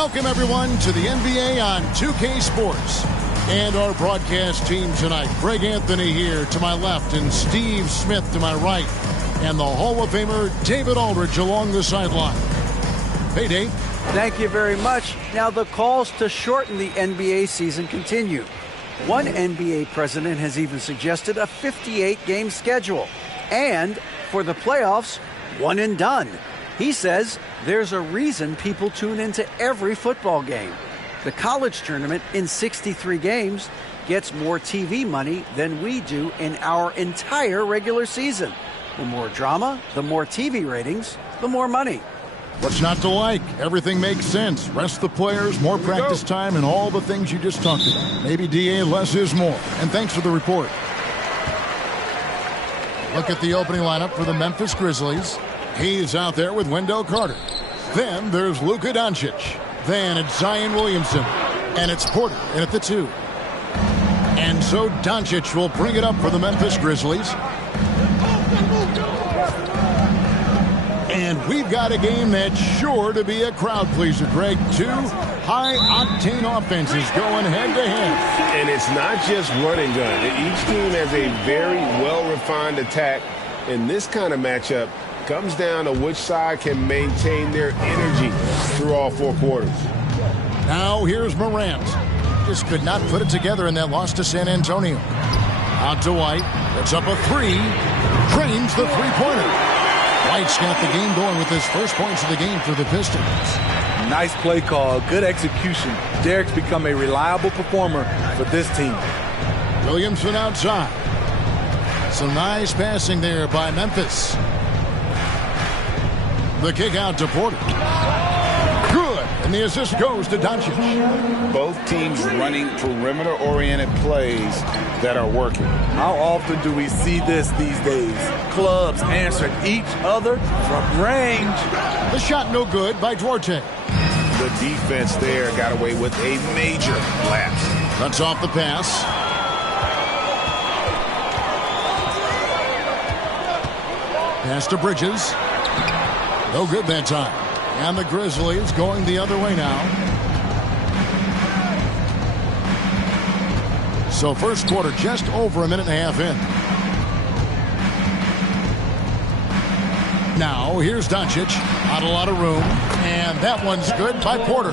Welcome, everyone, to the NBA on 2K Sports. And our broadcast team tonight. Greg Anthony here to my left and Steve Smith to my right. And the Hall of Famer David Aldridge along the sideline. Hey, Dave. Thank you very much. Now, the calls to shorten the NBA season continue. One NBA president has even suggested a 58-game schedule. And for the playoffs, one and done. He says there's a reason people tune into every football game. The college tournament in 63 games gets more TV money than we do in our entire regular season. The more drama, the more TV ratings, the more money. What's not to like? Everything makes sense. Rest the players, more practice time, and all the things you just talked about. Maybe DA, less is more. And thanks for the report. Look at the opening lineup for the Memphis Grizzlies. He's out there with Wendell Carter. Then there's Luka Doncic. Then it's Zion Williamson. And it's Porter in at the 2. And so Doncic will bring it up for the Memphis Grizzlies. And we've got a game that's sure to be a crowd pleaser, Greg. 2 high-octane offenses going head-to-head. And it's not just run and gun. Each team has a very well-refined attack. In this kind of matchup, comes down to which side can maintain their energy through all 4 quarters. Now here's Morant. Just could not put it together in that loss to San Antonio. Out to White. Puts up a 3. Drains the three-pointer. White's got the game going with his first points of the game for the Pistons. Nice play call. Good execution. Derek's become a reliable performer for this team. Williamson outside. Some nice passing there by Memphis. The kick out to Porter. Good. And the assist goes to Doncic. Both teams running perimeter-oriented plays that are working. How often do we see this these days? Clubs answering each other from range. The shot no good by Duarte. The defense there got away with a major lapse. Cuts off the pass. Pass to Bridges. No good that time. And the Grizzlies going the other way now. So first quarter just over a minute and a half in. Now here's Doncic. Not a lot of room. And that one's good by Porter.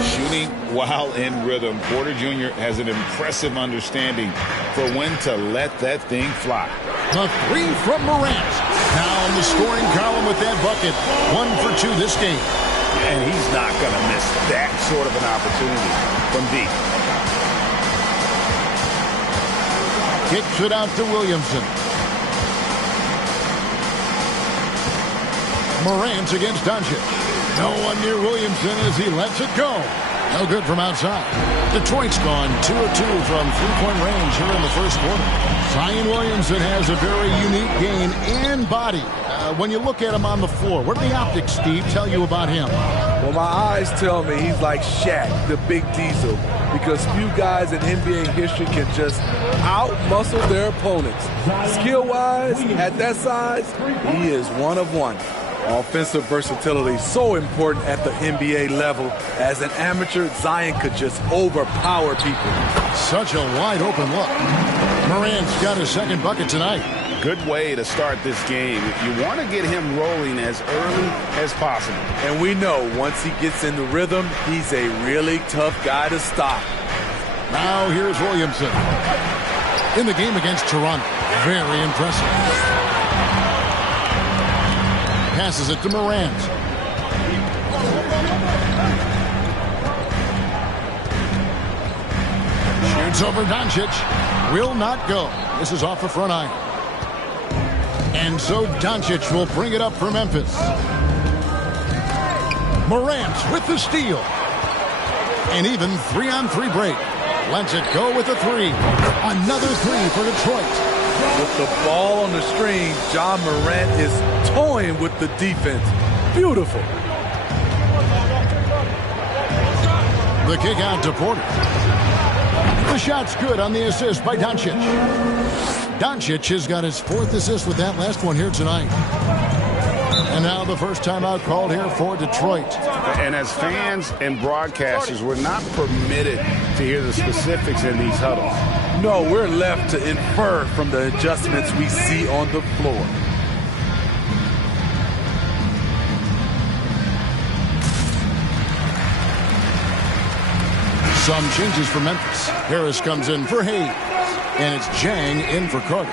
Shooting while in rhythm. Porter Jr. has an impressive understanding for when to let that thing fly. The 3 from Morant. Now in the scoring column with that bucket. 1 for 2 this game. And he's not going to miss that sort of an opportunity from deep. Kicks it out to Williamson. Morant against Doncic. No one near Williamson as he lets it go. No good from outside. Detroit's gone 2 of 2 from three-point range here in the first quarter. Zion Williamson has a very unique game and body. When you look at him on the floor, what do the optics, Steve, tell you about him? Well, my eyes tell me he's like Shaq, the big diesel, because few guys in NBA history can just out-muscle their opponents. Skill-wise, at that size, he is one of one. Offensive versatility so important at the NBA level. As an amateur, Zion could just overpower people. Such a wide open look. Morant's got his second bucket tonight. Good way to start this game. You want to get him rolling as early as possible. And we know once he gets in the rhythm, he's a really tough guy to stop. Now here's Williamson. In the game against Toronto. Very impressive. Passes it to Morant. Shoots over Doncic. Will not go. This is off the front iron. And so Doncic will bring it up for Memphis. Morant with the steal. And even 3-on-3 break. Lets it go with a 3. Another 3 for Detroit. With the ball on the string, John Morant is toying with the defense. Beautiful. The kick out to Porter. The shot's good on the assist by Doncic. Doncic has got his 4th assist with that last one here tonight. And now the first timeout called here for Detroit. And as fans and broadcasters, we're not permitted to hear the specifics in these huddles. No, we're left to infer from the adjustments we see on the floor. Some changes for Memphis. Harris comes in for Hayes. And it's Jang in for Carter.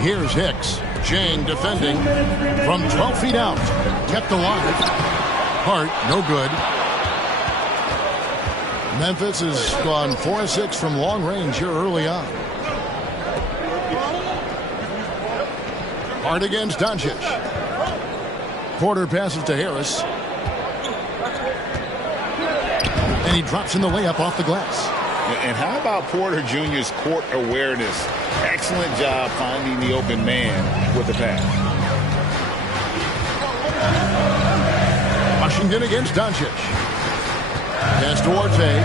Here's Hicks. Jang defending from 12 feet out. Kept alive. Hart, no good. Memphis has gone 4-6 from long range here early on. Hart against Doncic. Porter passes to Harris. And he drops in the layup off the glass. And how about Porter Jr.'s court awareness? Excellent job finding the open man with the pass. Washington against Doncic. Pass to Duarte.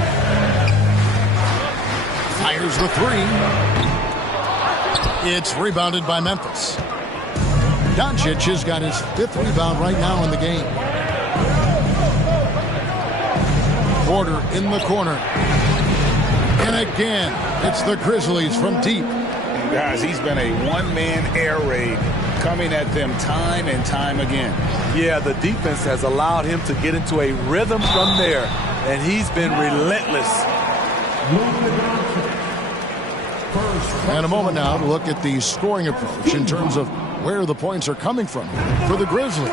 Fires the three. It's rebounded by Memphis. Doncic has got his 5th rebound right now in the game. Porter in the corner. And again, it's the Grizzlies from deep. And guys, he's been a one-man air raid coming at them time and time again. Yeah, the defense has allowed him to get into a rhythm from there, and he's been relentless. And a moment now to look at the scoring approach in terms of where the points are coming from for the Grizzlies.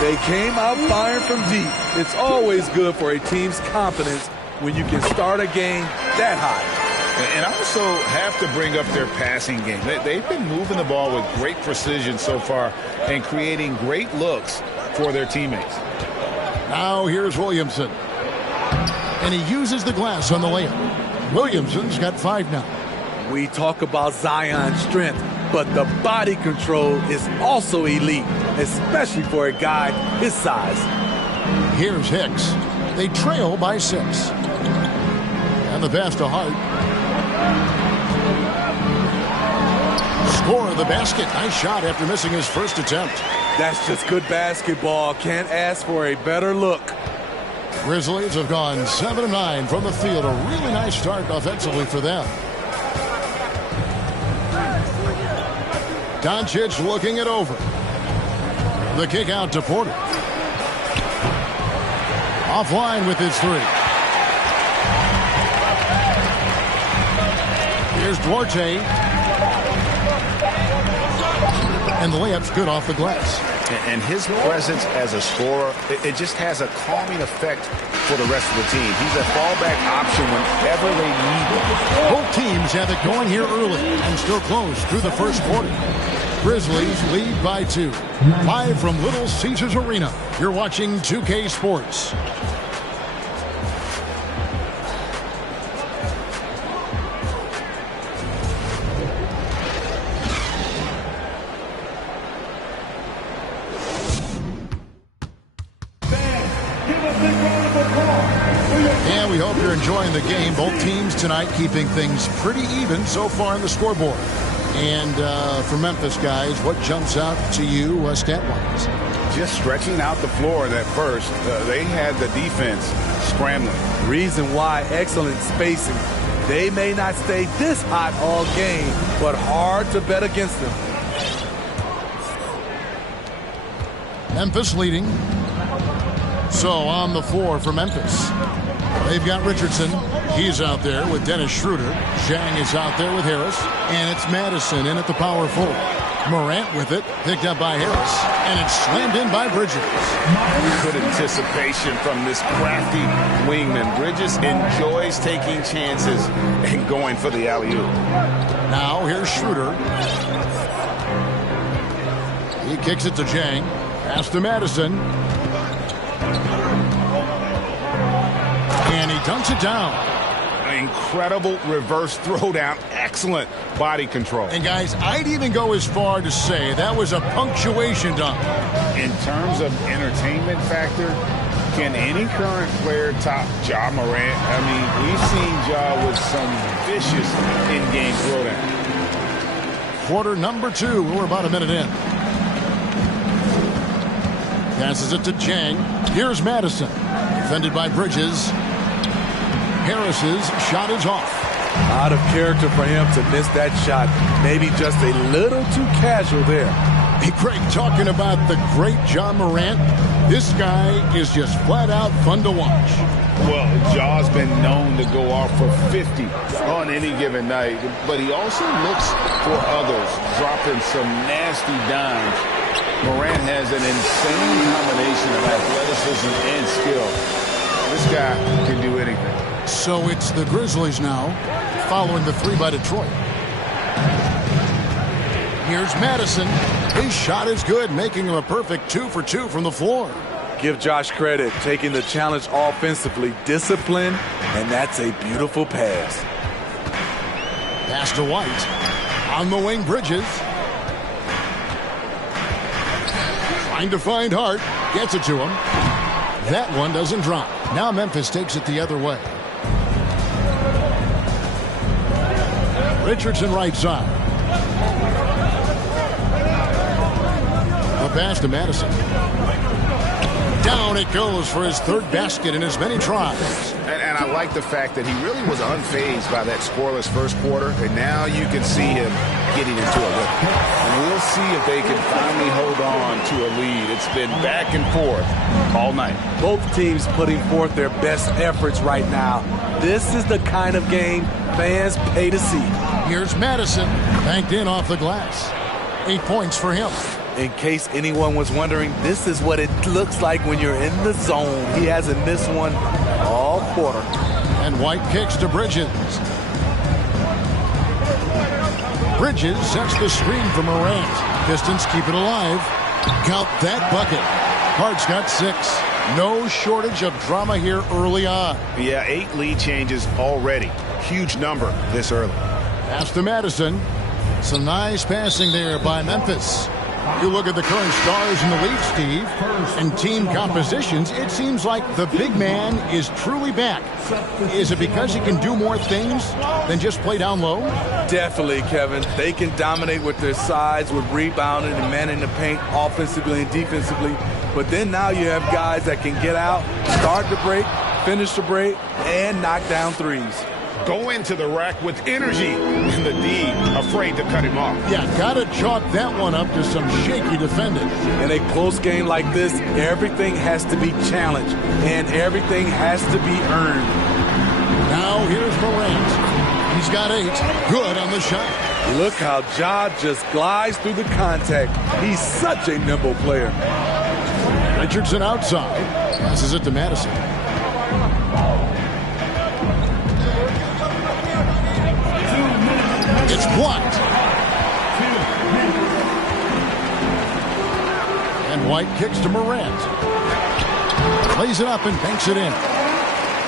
They came out firing from deep. It's always good for a team's confidence when you can start a game that high. And also have to bring up their passing game. They've been moving the ball with great precision so far and creating great looks for their teammates. Now here's Williamson. And he uses the glass on the layup. Williamson's got 5 now. We talk about Zion's strength, but the body control is also elite, especially for a guy his size. Here's Hicks. They trail by 6. And the pass to Hart. Score of the basket. Nice shot after missing his first attempt. That's just good basketball. Can't ask for a better look. Grizzlies have gone 7-9 from the field. A really nice start offensively for them. Doncic looking it over. The kick out to Porter. Offline with his 3. Here's Duarte. And the layup's good off the glass. And his presence as a scorer, it just has a calming effect for the rest of the team. He's a fallback option whenever they need him. Both teams have it going here early and still close through the first quarter. Grizzlies lead by 2. Live from Little Caesars Arena, you're watching 2K Sports. And we hope you're enjoying the game. Both teams tonight keeping things pretty even so far on the scoreboard. And for Memphis, guys, what jumps out to you stat-wise? Just stretching out the floor at first. They had the defense scrambling. Reason why, excellent spacing. They may not stay this hot all game, but hard to bet against them. Memphis leading. So on the floor for Memphis. They've got Richardson. He's out there with Dennis Schroeder. Zhang is out there with Harris. And it's Madison in at the power forward. Morant with it. Picked up by Harris. And it's slammed in by Bridges. Good anticipation from this crafty wingman. Bridges enjoys taking chances and going for the alley-oop. Now here's Schroeder. He kicks it to Zhang. Pass to Madison. And he dunks it down. Incredible reverse throwdown. Excellent body control. And guys, I'd even go as far to say that was a punctuation dunk. In terms of entertainment factor, Can any current player top Ja Morant? I mean, we've seen Ja with some vicious in-game throwdown. Quarter number 2. We're about a minute in. Passes it to Jang. Here's Madison. Defended by Bridges. Harris's shot is off. Out of character for him to miss that shot. Maybe just a little too casual there. Hey, Craig, talking about the great Ja Morant, this guy is just flat out fun to watch. Well, Ja's been known to go off for 50 on any given night, but he also looks for others, dropping some nasty dimes. Morant has an insane combination of athleticism and skill. This guy can do anything. So it's the Grizzlies now, following the 3 by Detroit. Here's Madison. His shot is good, making him a perfect 2 for 2 from the floor. Give Josh credit, taking the challenge offensively, discipline, and that's a beautiful pass. Pass to White. On the wing, Bridges. Trying to find Hart. Gets it to him. That one doesn't drop. Now Memphis takes it the other way. Richardson right side. The pass to Madison. Down it goes for his 3rd basket in as many tries. And I like the fact that he really was unfazed by that scoreless first quarter, and now you can see him getting into a rhythm. And we'll see if they can finally hold on to a lead. It's been back and forth all night. Both teams putting forth their best efforts right now. This is the kind of game fans pay to see. Here's Madison, banked in off the glass. 8 points for him. In case anyone was wondering, this is what it looks like when you're in the zone. He hasn't missed one all quarter. And White kicks to Bridges. Bridges sets the screen for Morant. Pistons keep it alive. Count that bucket. Hart's got 6. No shortage of drama here early on. Yeah, 8 lead changes already. Huge number this early. Pass to Madison. Some nice passing there by Memphis. You look at the current stars in the league, Steve, and team compositions, it seems like the big man is truly back. Is it because he can do more things than just play down low? Definitely, Kevin. They can dominate with their size, with rebounding and manning the paint offensively and defensively. But then now you have guys that can get out, start the break, finish the break, and knock down threes. Go into the rack with energy, and the D afraid to cut him off. Yeah, gotta chalk that one up to some shaky defending. In a close game like this, everything has to be challenged, and everything has to be earned. Now here's Morant. He's got 8. Good on the shot. Look how Ja just glides through the contact. He's such a nimble player. Richardson outside. Passes it to Madison. It's blocked. And White kicks to Morant. Plays it up and banks it in.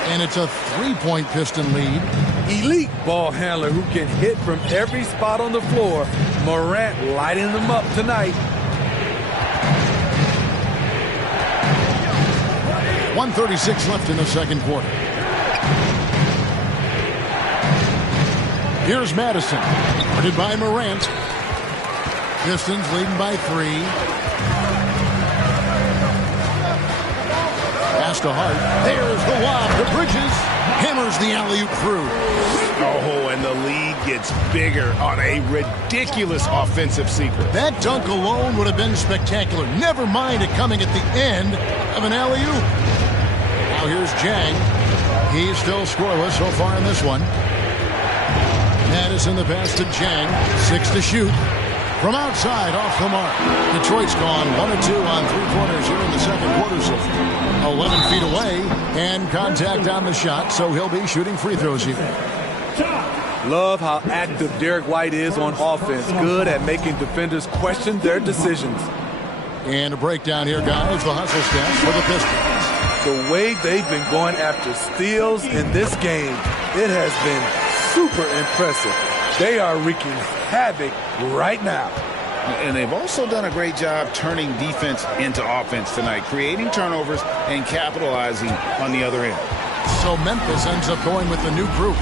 And it's a 3-point Piston lead. Elite ball handler who can hit from every spot on the floor. Morant lighting them up tonight. 1:36 left in the second quarter. Here's Madison, guarded by Morant. Pistons leading by 3. Pass to Hart. There's the lob to Bridges. Hammers the alley-oop through. Oh, and the lead gets bigger on a ridiculous offensive sequence. That dunk alone would have been spectacular. Never mind it coming at the end of an alley-oop. Now here's Jang. He's still scoreless so far in this one. Madison the pass to Jang. 6 to shoot. From outside, off the mark. Detroit's gone 1 of 2 on 3-pointers here in the second quarter so far. 11 feet away, and contact on the shot, so he'll be shooting free throws here. Love how active Derek White is on offense. Good at making defenders question their decisions. And a breakdown here, guys. The hustle stats for the Pistons. The way they've been going after steals in this game, it has been super impressive. They are wreaking havoc right now. And they've also done a great job turning defense into offense tonight, creating turnovers and capitalizing on the other end. So Memphis ends up going with the new group.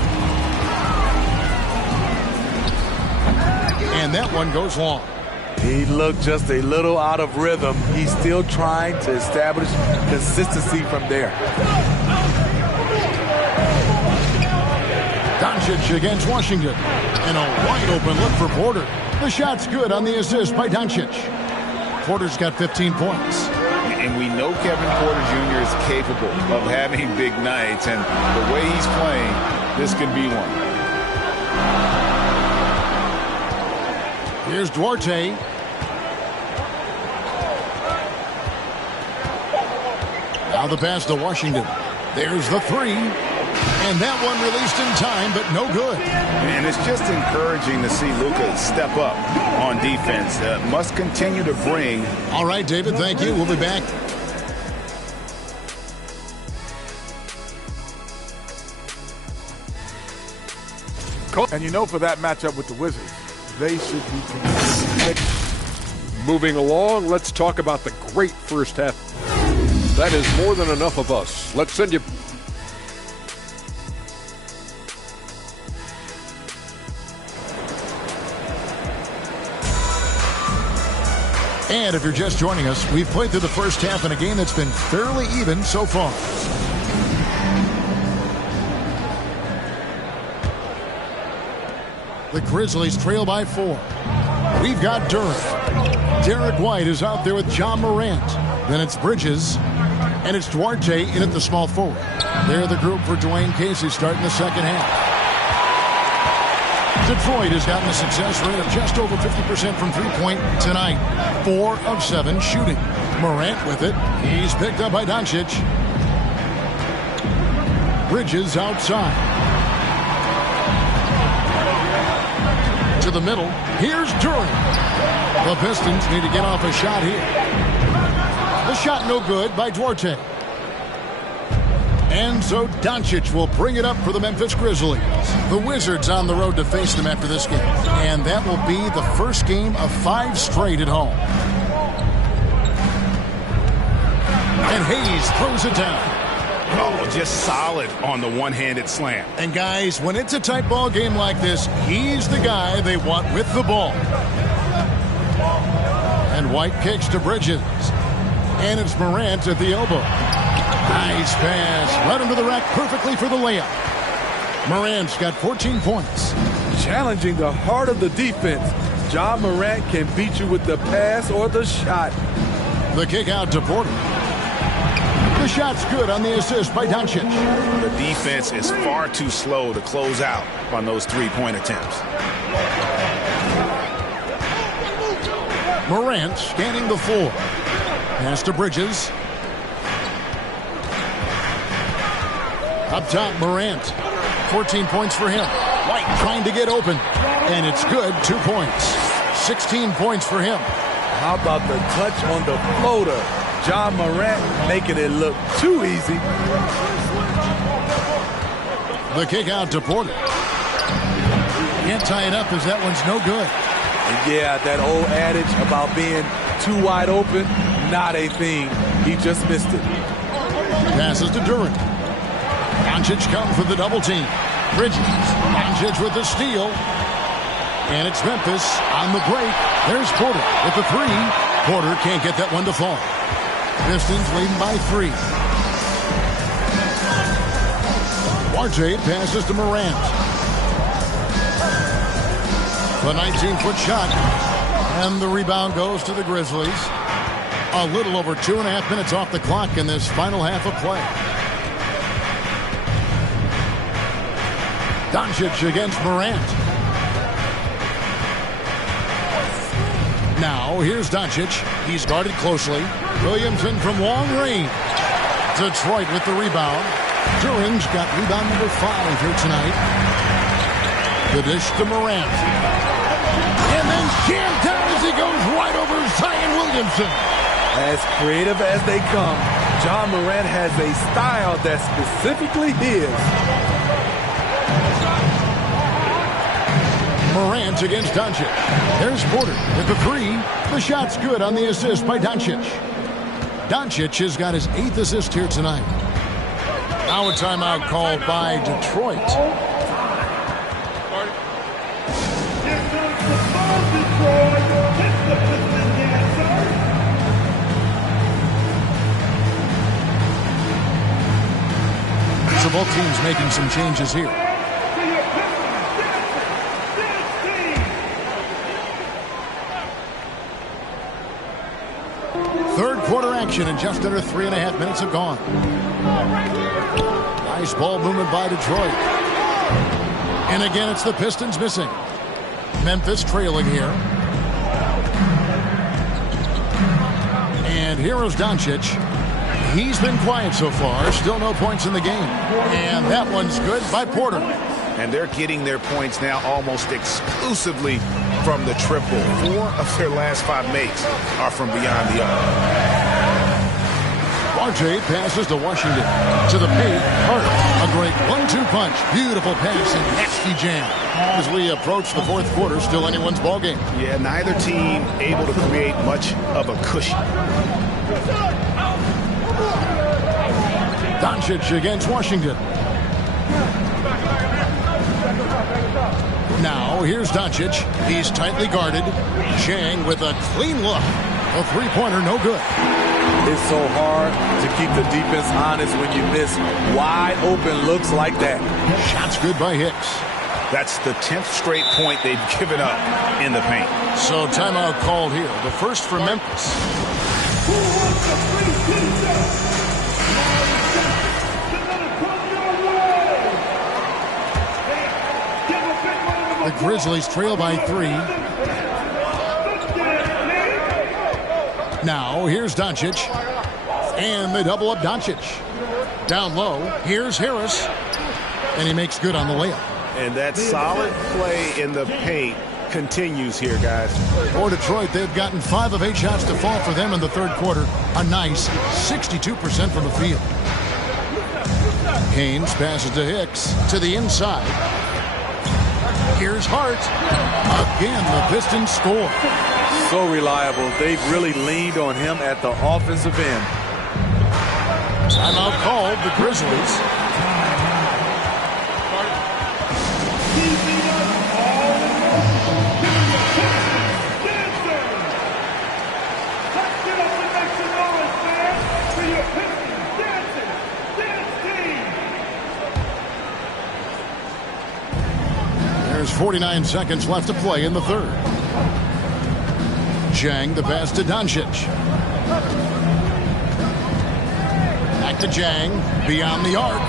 And that one goes long. He looked just a little out of rhythm. He's still trying to establish consistency from there. Doncic against Washington. And a wide open look for Porter. The shot's good on the assist by Doncic. Porter's got 15 points. And we know Kevin Porter Jr. is capable of having big nights. And the way he's playing, this could be one. Here's Duarte. Now the pass to Washington. There's the three. And that one released in time, but no good. And it's just encouraging to see Luka step up on defense. Must continue to bring. All right, David, thank you. We'll be back. And you know, for that matchup with the Wizards, they should be convinced. Moving along, let's talk about the great first half. That is more than enough of us. Let's send you. And if you're just joining us, we've played through the first half in a game that's been fairly even so far. The Grizzlies trail by 4. We've got Durant. Derek White is out there with John Morant. Then it's Bridges. And it's Duarte in at the small forward. They're the group for Dwayne Casey starting the second half. Detroit has gotten a success rate of just over 50% from three-point tonight. 4 of 7 shooting. Morant with it. He's picked up by Doncic. Bridges outside. To the middle. Here's Durant. The Pistons need to get off a shot here. The shot no good by Duarte. And so Doncic will bring it up for the Memphis Grizzlies. The Wizards on the road to face them after this game. And that will be the first game of 5 straight at home. And Hayes throws it down. Oh, just solid on the one-handed slam. And guys, when it's a tight ball game like this, he's the guy they want with the ball. And White kicks to Bridges. And it's Morant at the elbow. Nice pass. Led him to the rack perfectly for the layup. Morant's got 14 points. Challenging the heart of the defense. John Morant can beat you with the pass or the shot. The kick out to Porter. The shot's good on the assist by Doncic. The defense is far too slow to close out on those three-point attempts. Morant scanning the floor. Pass to Bridges. Up top, Morant. 14 points for him. White trying to get open. And it's good, 2 points. 16 points for him. How about the touch on the floater? John Morant making it look too easy. The kick out to Porter. Can't tie it up as that one's no good. And yeah, that old adage about being too wide open, not a thing. He just missed it. Passes to Durant. Doncic comes with the double team. Bridges. Doncic with the steal. And it's Memphis on the break. There's Porter with the 3. Porter can't get that one to fall. Pistons leading by 3. Duarte passes to Morant. The 19-foot shot. And the rebound goes to the Grizzlies. A little over 2.5 minutes off the clock in this final half of play. Doncic against Morant. Now, here's Doncic. He's guarded closely. Williamson from long range. Detroit with the rebound. Duran's got rebound number 5 here tonight. The dish to Morant. And then jammed down as he goes right over Zion Williamson. As creative as they come, John Morant has a style that's specifically his. Morant against Doncic. There's Porter with the three. The shot's good on the assist by Doncic. Doncic has got his 8th assist here tonight. Now a timeout called by Detroit. So both teams making some changes here. Third quarter action and just under 3.5 minutes have gone. Nice ball movement by Detroit. And again, it's the Pistons missing. Memphis trailing here. And here is Doncic. He's been quiet so far. Still no points in the game. And that one's good by Porter. And they're getting their points now almost exclusively from the triple. 4 of their last 5 makes are from beyond the arc. RJ passes to Washington. To the paint, Hart. A great 1-2 punch. Beautiful pass and nasty jam. As we approach the fourth quarter, still anyone's ballgame. Yeah, neither team able to create much of a cushion. Doncic against Washington. Now, here's Doncic. He's tightly guarded. Chang with a clean look. A three-pointer, no good. It's so hard to keep the defense honest when you miss wide open looks like that. Shot's good by Hicks. That's the 10th straight point they've given up in the paint. So timeout called here. The first for Memphis. The Grizzlies trail by 3. Now, here's Doncic. And they double up Doncic. Down low, here's Harris. And he makes good on the layup. And that solid play in the paint continues here, guys. For Detroit, they've gotten 5 of 8 shots to fall for them in the third quarter. A nice 62% from the field. Haynes passes to Hicks to the inside. Here's Hart. Again, the Pistons score. So reliable. They've really leaned on him at the offensive end. Timeout called, the Grizzlies. There's 49 seconds left to play in the third. Chang, the pass to Doncic. Back to Chang, beyond the arc.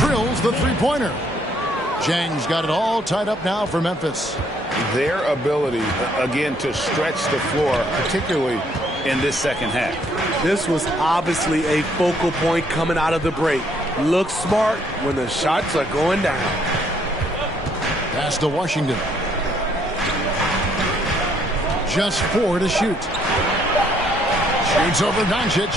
Drills the three-pointer. Chang's got it all tied up now for Memphis. Their ability, again, to stretch the floor, particularly in this second half. This was obviously a focal point coming out of the break. Look smart when the shots are going down. Pass to Washington. Just 4 to shoot. Shoots over Doncic.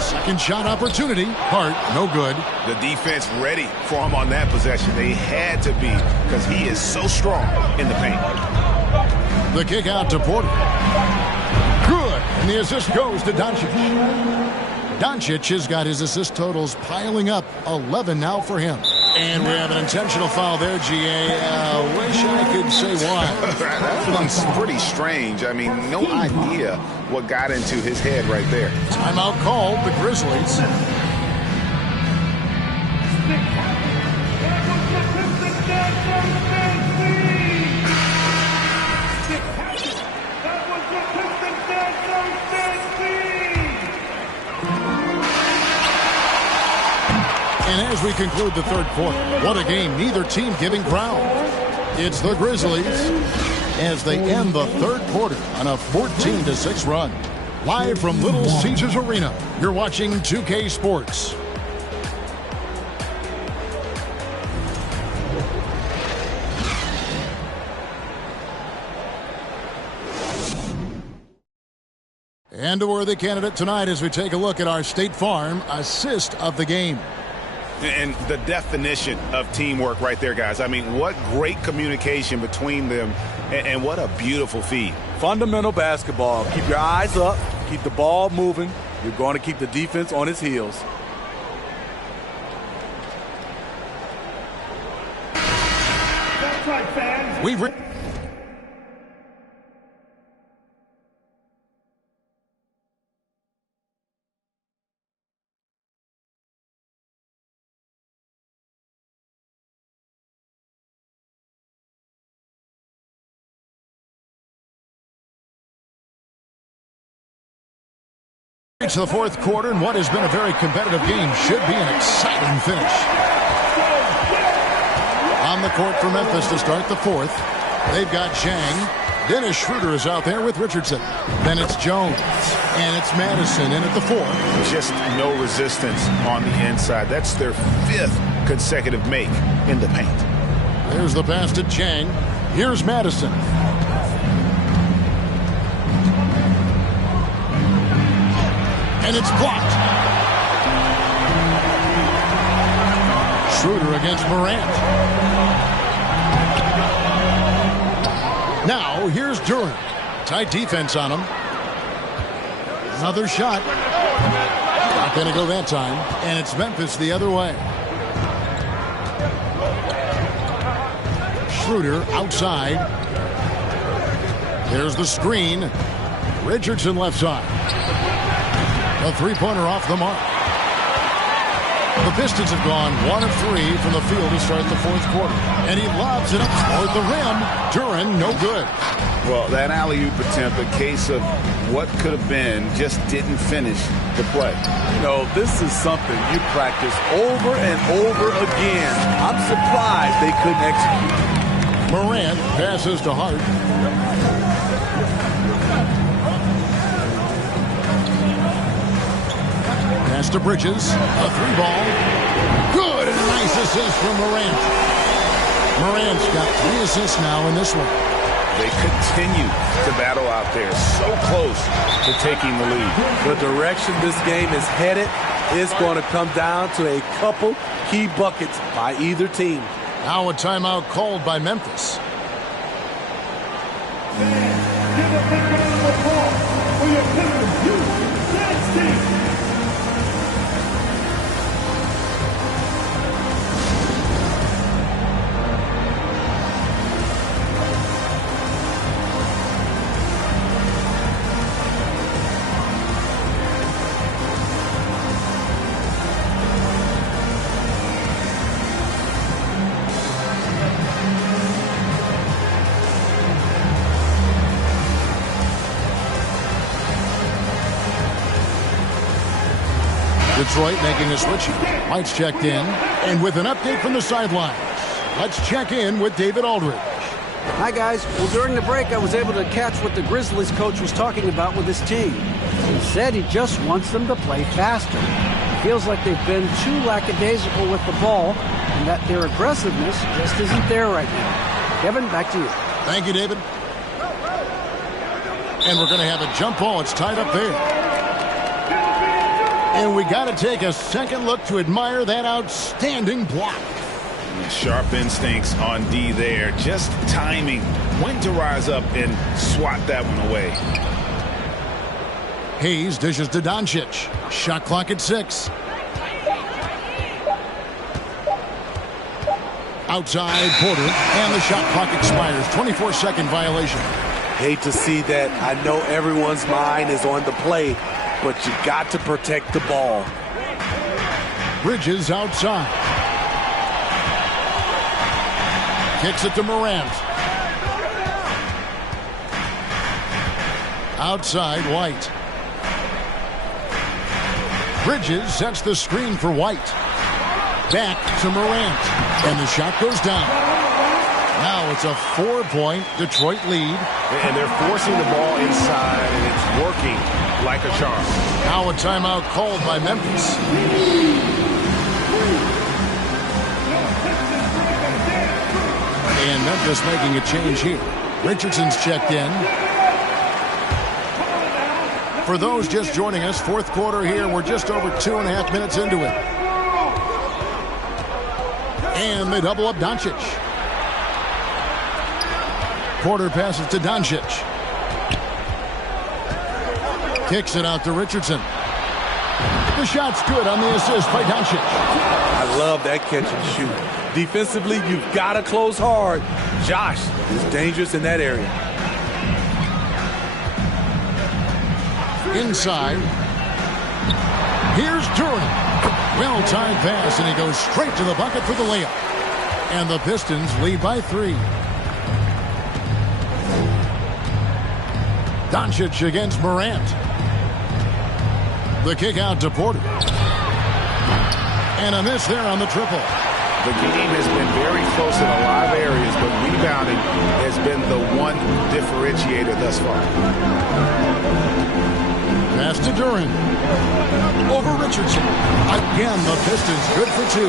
Second shot opportunity. Hart, no good. The defense ready for him on that possession. They had to be because he is so strong in the paint. The kick out to Porter. Good. And the assist goes to Doncic. Doncic has got his assist totals piling up. 11 now for him. And we have an intentional foul there, GA. Wish I could say why. That one's pretty strange. I mean, no idea what got into his head right there. Timeout called, the Grizzlies. And as we conclude the third quarter, what a game, neither team giving ground. It's the Grizzlies as they end the third quarter on a 14-6 run. Live from Little Caesars Arena, you're watching 2K Sports. And a worthy candidate tonight as we take a look at our State Farm assist of the game. And the definition of teamwork right there, guys. I mean, what great communication between them, and what a beautiful feed. Fundamental basketball. Keep your eyes up. Keep the ball moving. You're going to keep the defense on its heels. We've reached the fourth quarter, and what has been a very competitive game should be an exciting finish. On the court for Memphis to start the fourth, they've got Chang. Dennis Schroeder is out there with Richardson. Then it's Jones, and it's Madison in at the four. Just no resistance on the inside. That's their fifth consecutive make in the paint. There's the pass to Chang. Here's Madison. And it's blocked. Schroeder against Morant. Now, here's Durant. Tight defense on him. Another shot. Not going to go that time. And it's Memphis the other way. Schroeder outside. There's the screen. Richardson left side. A three-pointer off the mark. The Pistons have gone 1 of 3 from the field to start the fourth quarter. And he lobs it up toward the rim. Durant, no good. Well, that alley-oop attempt, a case of what could have been, just didn't finish the play. You know, this is something you practice over and over again. I'm surprised they couldn't execute. Morant passes to Hart. Pass to Bridges. A three ball. Good. And a nice assist from Morant. Morant's got 3 assists now in this one. They continue to battle out there. So close to taking the lead. The direction this game is headed is going to come down to a couple key buckets by either team. Now a timeout called by Memphis. Detroit making a switch. White's checked in. And with an update from the sidelines, let's check in with David Aldridge. Hi, guys. Well, during the break, I was able to catch what the Grizzlies coach was talking about with his team. He said he just wants them to play faster. He feels like they've been too lackadaisical with the ball and that their aggressiveness just isn't there right now. Kevin, back to you. Thank you, David. And we're going to have a jump ball. It's tied up there. And we got to take a second look to admire that outstanding block. Sharp instincts on D there. Just timing when to rise up and swat that one away. Hayes dishes to Doncic. Shot clock at 6. Outside Porter. And the shot clock expires. 24-second violation. Hate to see that. I know everyone's mind is on the play, but you got to protect the ball. Bridges outside. Kicks it to Morant. Outside White. Bridges sets the screen for White. Back to Morant. And the shot goes down. Now it's a 4-point Detroit lead. And they're forcing the ball inside, and it's working like a charm. Now a timeout called by Memphis. And Memphis making a change here. Richardson's checked in. For those just joining us, fourth quarter here. We're just over 2.5 minutes into it. And they double up Doncic. Porter passes to Doncic. Kicks it out to Richardson. The shot's good on the assist by Doncic. I love that catch and shoot. Defensively, you've got to close hard. Josh is dangerous in that area. Inside. Here's Durant. Well-timed pass, and he goes straight to the bucket for the layup. And the Pistons lead by 3. Doncic against Morant. The kick out to Porter. And a miss there on the triple. The game has been very close in a lot of areas, but rebounding has been the one differentiator thus far. Pass to Durant. Over Richardson. Again, the Pistons good for 2.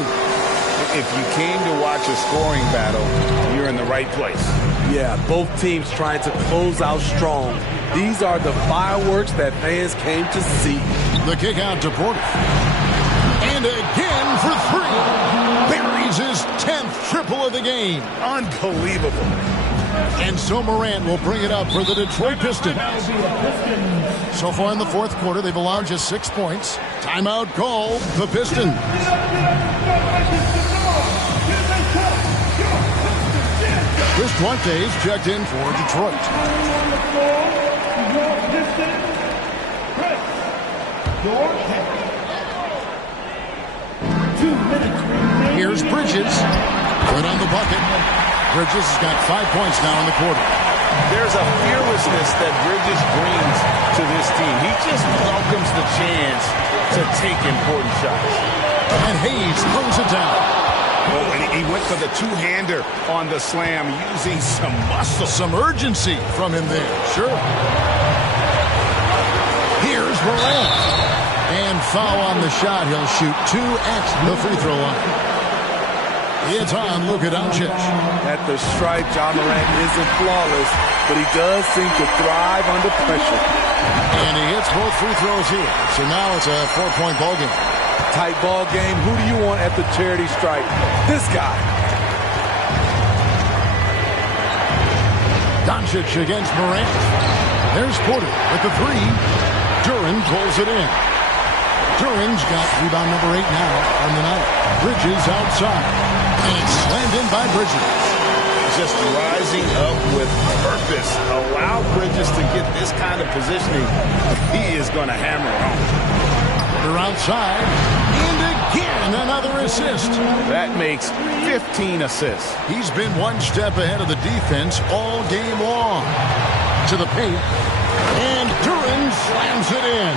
If you came to watch a scoring battle, you're in the right place. Yeah, both teams trying to close out strong. These are the fireworks that fans came to see. The kick out to Porter. And again for 3. Buries his 10th triple of the game. Unbelievable. And so Morant will bring it up for the Detroit Pistons. So far in the fourth quarter, they've allowed just 6 points. Timeout called the Pistons. Chris Duarte's checked in for Detroit. Here's Bridges. Good on the bucket. Bridges has got 5 points now in the quarter. There's a fearlessness that Bridges brings to this team. He just welcomes the chance to take important shots. And Hayes throws it down. Oh, and he went for the two-hander on the slam, using some muscle. Some urgency from him there. Sure. Here's Morant. And foul on the shot. He'll shoot 2 at the free throw line. It's on Luka Doncic. At the stripe, John Morant isn't flawless, but he does seem to thrive under pressure. And he hits both free throws here. So now it's a 4-point ball game. Tight ball game. Who do you want at the charity stripe? This guy. Doncic against Morant. There's Porter with the 3. Durant pulls it in. Durant's got rebound number 8 now on the night. Bridges outside. And it's slammed in by Bridges. Just rising up with purpose. Allow Bridges to get this kind of positioning. He is going to hammer home. They're outside. And again, another assist. That makes 15 assists. He's been one step ahead of the defense all game long. To the paint. And Durant slams it in.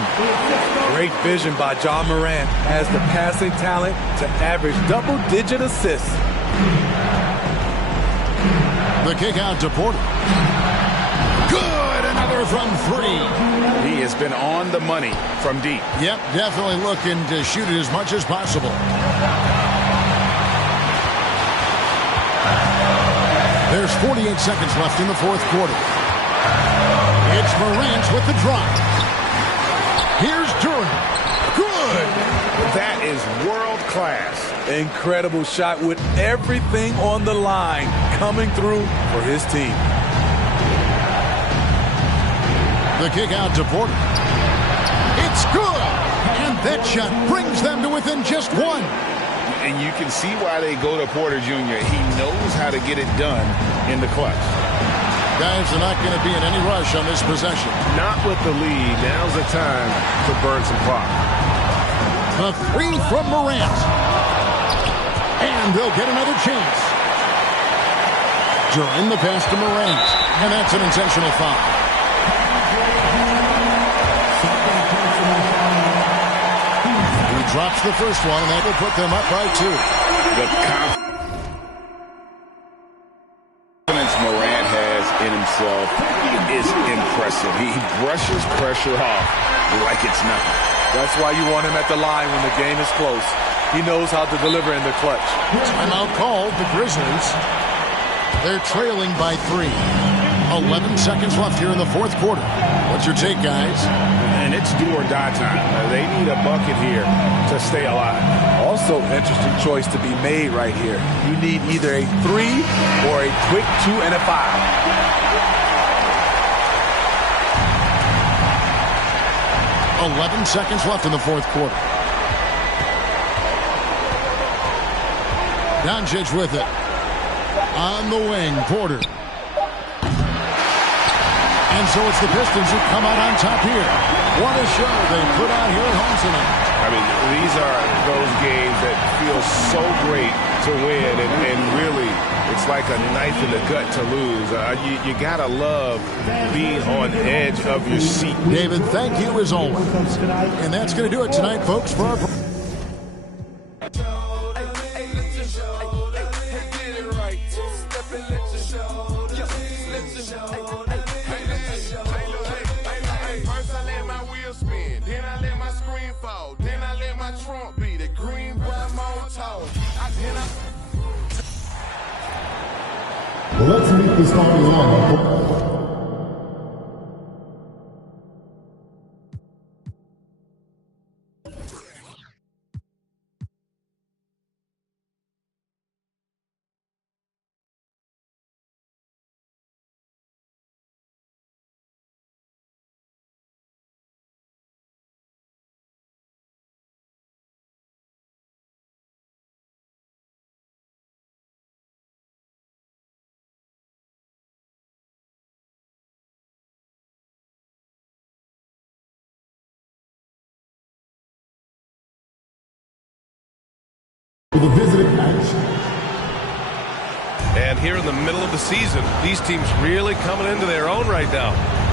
Great vision by John Morant. Has the passing talent to average double-digit assists. The kick out to Porter. Good! Another from 3. He has been on the money from deep. Yep, definitely looking to shoot it as much as possible. There's 48 seconds left in the fourth quarter. It's Morant with the drop. Here's Durant. Good! That is world class. Incredible shot with everything on the line coming through for his team. The kick out to Porter. It's good! And that shot brings them to within just 1. And you can see why they go to Porter Jr. He knows how to get it done in the clutch. Guys are not going to be in any rush on this possession. Not with the lead. Now's the time to burn some clock. A 3 from Morant. And they'll get another chance. During the pass to Morant. And that's an intentional foul. He drops the first one, and that will put them up by 2. The confidence Morant has in himself is impressive. He brushes pressure off like it's nothing. That's why you want him at the line when the game is close. He knows how to deliver in the clutch. Timeout called, the Grizzlies. They're trailing by 3. 11 seconds left here in the fourth quarter. What's your take, guys? And It's do or die time. They need a bucket here to stay alive. Also, interesting choice to be made right here. You need either a 3 or a quick 2 and a 5. 11 seconds left in the fourth quarter. Doncic with it. On the wing, Porter. And so it's the Pistons who come out on top here. What a show they put on here at home tonight. I mean, these are those games that feel so great to win, and really, it's like a knife in the gut to lose. You gotta love being on edge of your seat. David, thank you as always. And that's going to do it tonight, folks, for our... Let's meet the starting lineup. For the visiting match. And here in the middle of the season, these teams really coming into their own right now.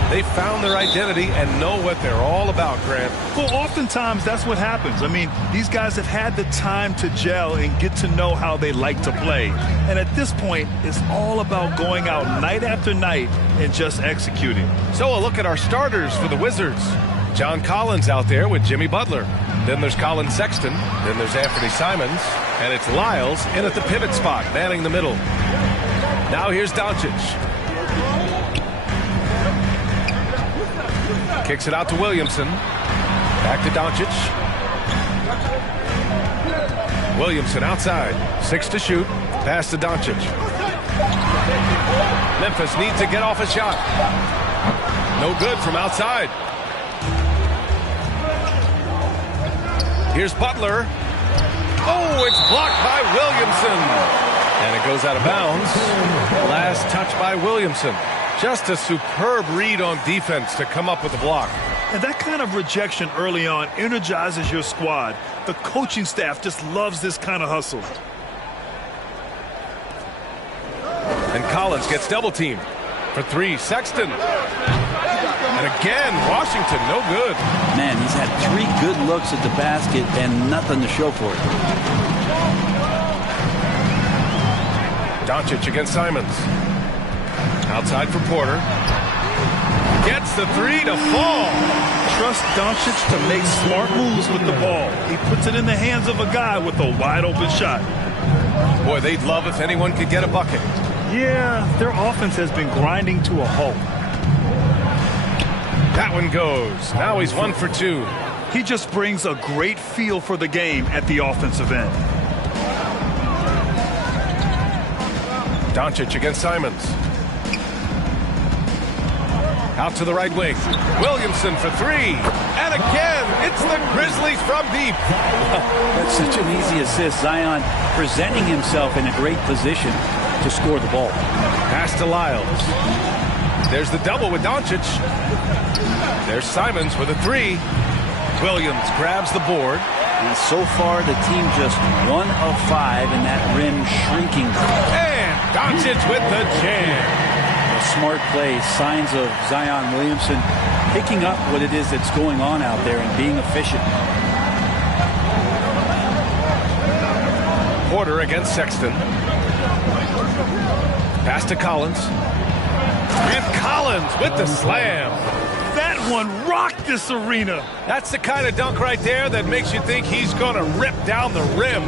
They found their identity and know what they're all about, Grant. Well, oftentimes that's what happens. I mean, these guys have had the time to gel and get to know how they like to play. And at this point, it's all about going out night after night and just executing. So a look at our starters for the Wizards. John Collins out there with Jimmy Butler. Then there's Colin Sexton. Then there's Anthony Simons. And it's Lyles in at the pivot spot, manning the middle. Now here's Doncic. Kicks it out to Williamson. Back to Doncic. Williamson outside. 6 to shoot. Pass to Doncic. Memphis needs to get off a shot. No good from outside. Here's Butler. Oh, it's blocked by Williamson. And it goes out of bounds. Last touch by Williamson. Just a superb read on defense to come up with the block. And that kind of rejection early on energizes your squad. The coaching staff just loves this kind of hustle. And Collins gets double teamed. For 3, Sexton. And again, Washington, no good. Man, he's had 3 good looks at the basket and nothing to show for it. Doncic against Simons. Outside for Porter. Gets the 3 to fall. Trust Doncic to make smart moves with the ball. He puts it in the hands of a guy with a wide open shot. Boy, they'd love if anyone could get a bucket. Yeah, their offense has been grinding to a halt. That one goes. Now he's 1 for 2. He just brings a great feel for the game at the offensive end. Doncic against Simons. Out to the right wing. Williamson for 3. And again, it's the Grizzlies from deep. That's such an easy assist. Zion presenting himself in a great position to score the ball. Pass to Lyles. There's the double with Doncic. There's Simons with a 3. Williams grabs the board. And so far, the team just 1 of 5 in that rim shrinking. And Doncic with the jam. A smart play, signs of Zion Williamson picking up what it is that's going on out there and being efficient. Porter against Sexton. Pass to Collins. And Collins with the slam. That one rocked this arena. That's the kind of dunk right there that makes you think he's going to rip down the rim.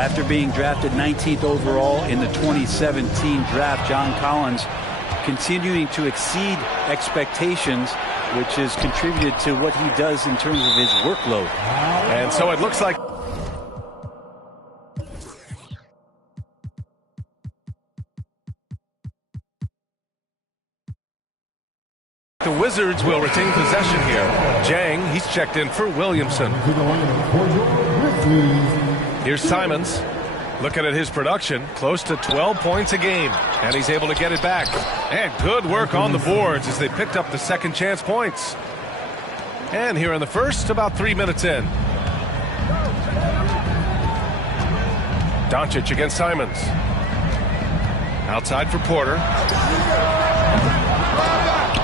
After being drafted 19th overall in the 2017 draft, John Collins continuing to exceed expectations which has contributed to what he does in terms of his workload. And so it looks like the Wizards will retain possession here. Jang, he's checked in for Williamson. Here's Simons. Looking at his production, close to 12 points a game, and he's able to get it back. And good work on the boards as they picked up the second chance points. And here in the first, about 3 minutes in. Doncic against Simons. Outside for Porter.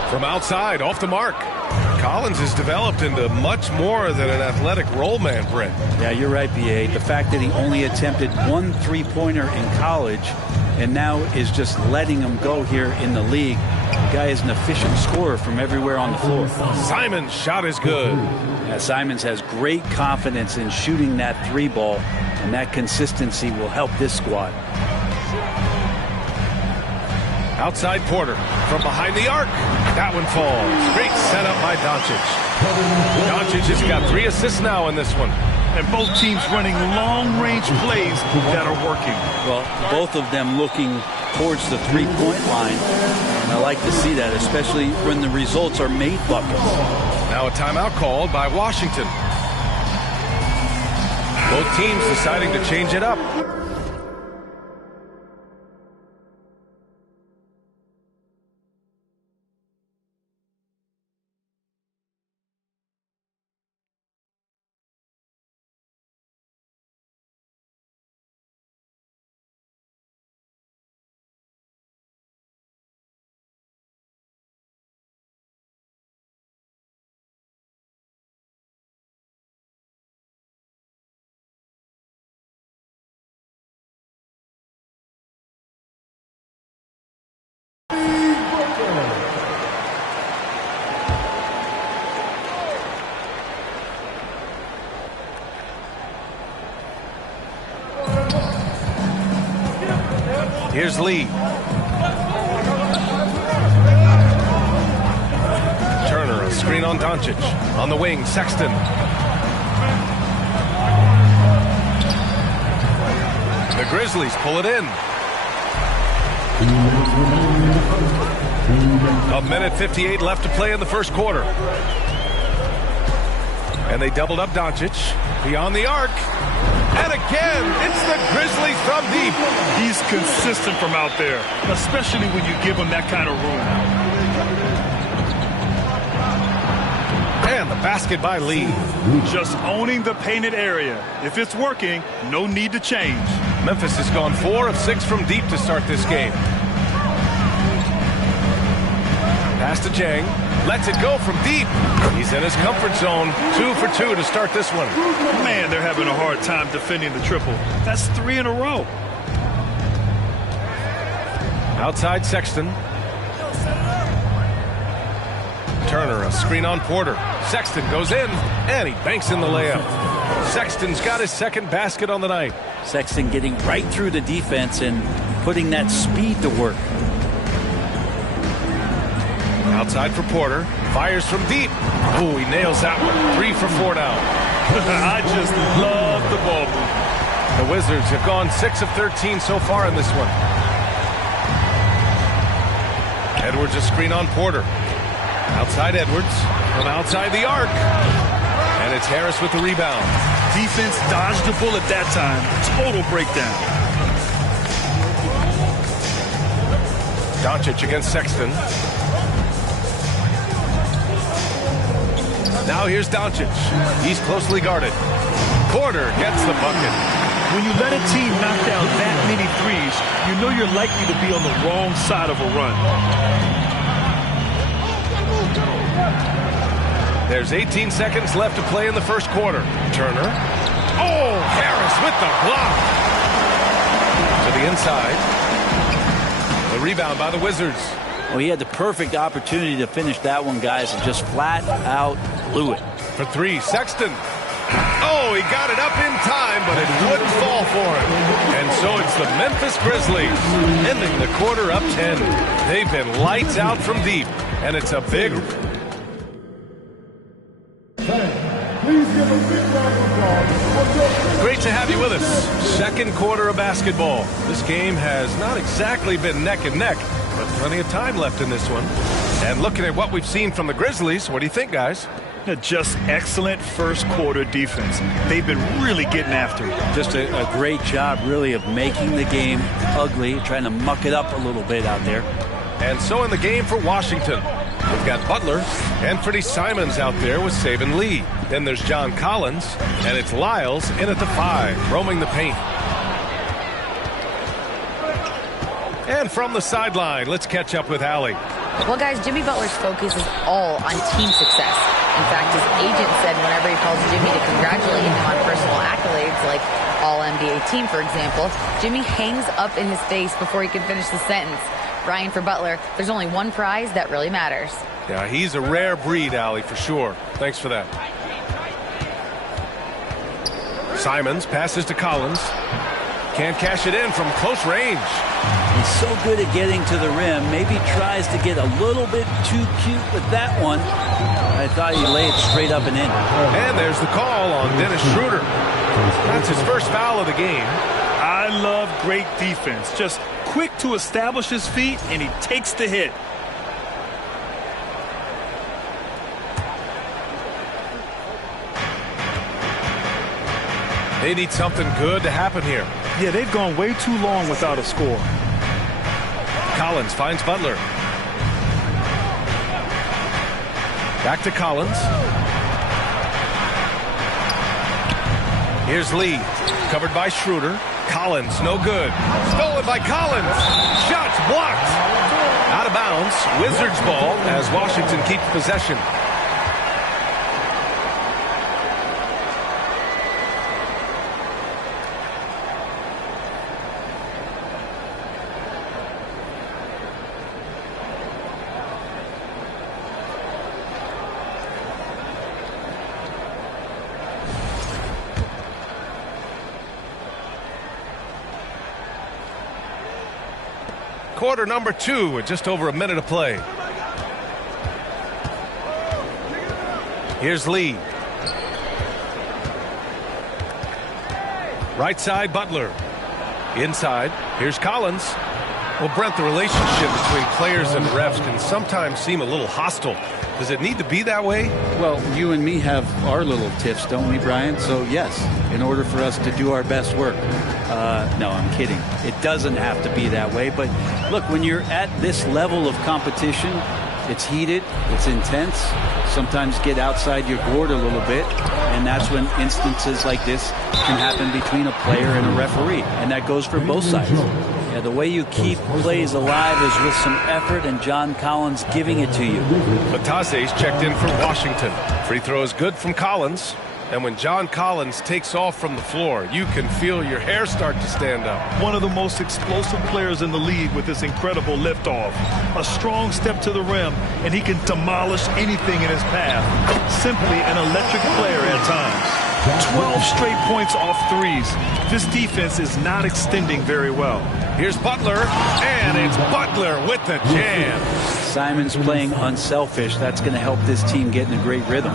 From outside, off the mark. Collins has developed into much more than an athletic roll man, Brent. Yeah, you're right, B.A. The fact that he only attempted 1 3-pointer in college and now is just letting him go here in the league. The guy is an efficient scorer from everywhere on the floor. Simons' shot is good. Yeah, Simons has great confidence in shooting that 3 ball, and that consistency will help this squad. Outside Porter from behind the arc. That one falls. Great setup by Doncic. Doncic has got 3 assists now in this one. And both teams running long-range plays that are working. Well, both of them looking towards the 3-point line. And I like to see that, especially when the results are made buckets. Now a timeout called by Washington. Both teams deciding to change it up. Here's Lee. Turner, a screen on Doncic. On the wing, Sexton. The Grizzlies pull it in. 1:58 left to play in the first quarter. And they doubled up Doncic. Beyond the arc. And again, it's the Grizzlies from deep. He's consistent from out there, especially when you give him that kind of room. And the basket by Lee. Just owning the painted area. If it's working, no need to change. Memphis has gone 4 of 6 from deep to start this game. Pass to Jang. Lets it go from deep. He's in his comfort zone. 2 for 2 to start this one. Man, they're having a hard time defending the triple. That's 3 in a row. Outside Sexton. Turner, a screen on Porter. Sexton goes in, and he banks in the layup. Sexton's got his second basket on the night. Sexton getting right through the defense and putting that speed to work. Outside for Porter. Fires from deep. Oh, he nails that one. 3 for 4 now. I just love the ball move. The Wizards have gone 6 of 13 so far in this one. Edwards a screen on Porter. Outside Edwards. From outside the arc. And it's Harris with the rebound. Defense dodged the bullet that time. Total breakdown. Doncic against Sexton. Now here's Doncic. He's closely guarded. Porter gets the bucket. When you let a team knock down that many threes, you know you're likely to be on the wrong side of a run. There's 18 seconds left to play in the first quarter. Turner. Oh, Harris with the block. To the inside. The rebound by the Wizards. Well, he had the perfect opportunity to finish that one, guys, and just flat out blew it. For 3, Sexton. Oh, he got it up in time, but it wouldn't fall for him. And so it's the Memphis Grizzlies ending the quarter up 10. They've been lights out from deep, and it's a big... Great to have you with us. Second quarter of basketball. This game has not exactly been neck and neck, but plenty of time left in this one. And looking at what we've seen from the Grizzlies, what do you think, guys? Just excellent first quarter defense. They've been really getting after it. Just a great job, really, of making the game ugly, trying to muck it up a little bit out there. And so in the game for Washington, we've got Butler and Freddie Simons out there with Saban Lee. Then there's John Collins, and it's Lyles in at the 5, roaming the paint. And from the sideline, let's catch up with Allie. Well, guys, Jimmy Butler's focus is all on team success. In fact, his agent said whenever he calls Jimmy to congratulate him on personal accolades, like All-NBA team, for example, Jimmy hangs up in his face before he can finish the sentence. Ryan, for Butler, there's only one prize that really matters. Yeah, he's a rare breed, Allie, for sure. Thanks for that. Simons passes to Collins. Can't cash it in from close range. He's so good at getting to the rim. Maybe tries to get a little bit too cute with that one. I thought he laid it straight up and in. And there's the call on Dennis Schroeder. That's his first foul of the game. I love great defense. Just quick to establish his feet, and he takes the hit. They need something good to happen here. Yeah, they've gone way too long without a score. Collins finds Butler. Back to Collins. Here's Lee. Covered by Schroeder. Collins, no good. Stolen by Collins. Shots blocked. Out of bounds. Wizards ball as Washington keeps possession. Quarter number 2 with just over a minute of play. Here's Lee. Right side, Butler. Inside, here's Collins. Well, Brent, the relationship between players and refs can sometimes seem a little hostile. Does it need to be that way? Well, you and me have our little tips, don't we, Brian? So, yes, in order for us to do our best work. No, I'm kidding. It doesn't have to be that way. But, look, when you're at this level of competition, it's heated, it's intense. Sometimes get outside your gourd a little bit. And that's when instances like this can happen between a player and a referee. And that goes for both sides. Yeah, the way you keep plays alive is with some effort, and John Collins giving it to you. Batase's checked in for Washington. Free throw is good from Collins. And when John Collins takes off from the floor, you can feel your hair start to stand up. One of the most explosive players in the league with this incredible liftoff. A strong step to the rim, and he can demolish anything in his path. Simply an electric player at times. 12 straight points off threes. This defense is not extending very well. Here's Butler, and it's Butler with the jam. Simons playing unselfish. That's going to help this team get in a great rhythm.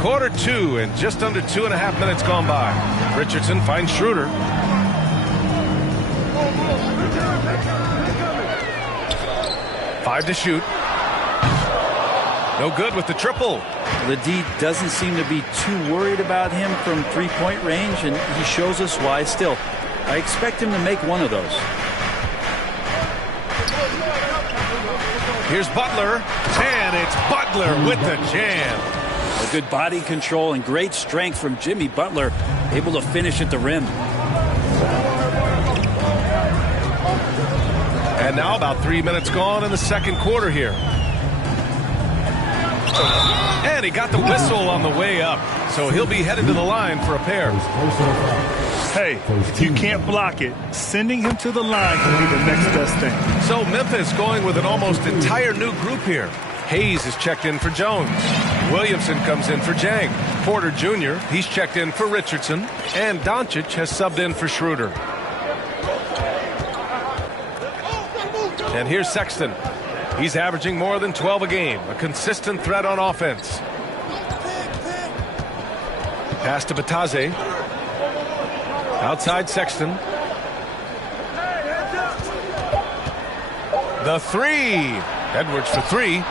Quarter 2 and just under 2.5 minutes gone by. Richardson finds Schroeder. Five to shoot. No good with the triple. The D doesn't seem to be too worried about him from three-point range, and he shows us why still. I expect him to make one of those. Here's Butler, and it's Butler with the jam. A good body control and great strength from Jimmy Butler, able to finish at the rim. And now about 3 minutes gone in the second quarter here. And he got the whistle on the way up, so he'll be headed to the line for a pair. Hey, if you can't block it, sending him to the line can be the next best thing. So Memphis going with an almost entire new group here. Hayes is checked in for Jones. Williamson comes in for Jang. Porter Jr., he's checked in for Richardson. And Doncic has subbed in for Schroeder. And here's Sexton. He's averaging more than 12 a game. A consistent threat on offense. Pass to Batase. Outside Sexton. The three. Edwards for three.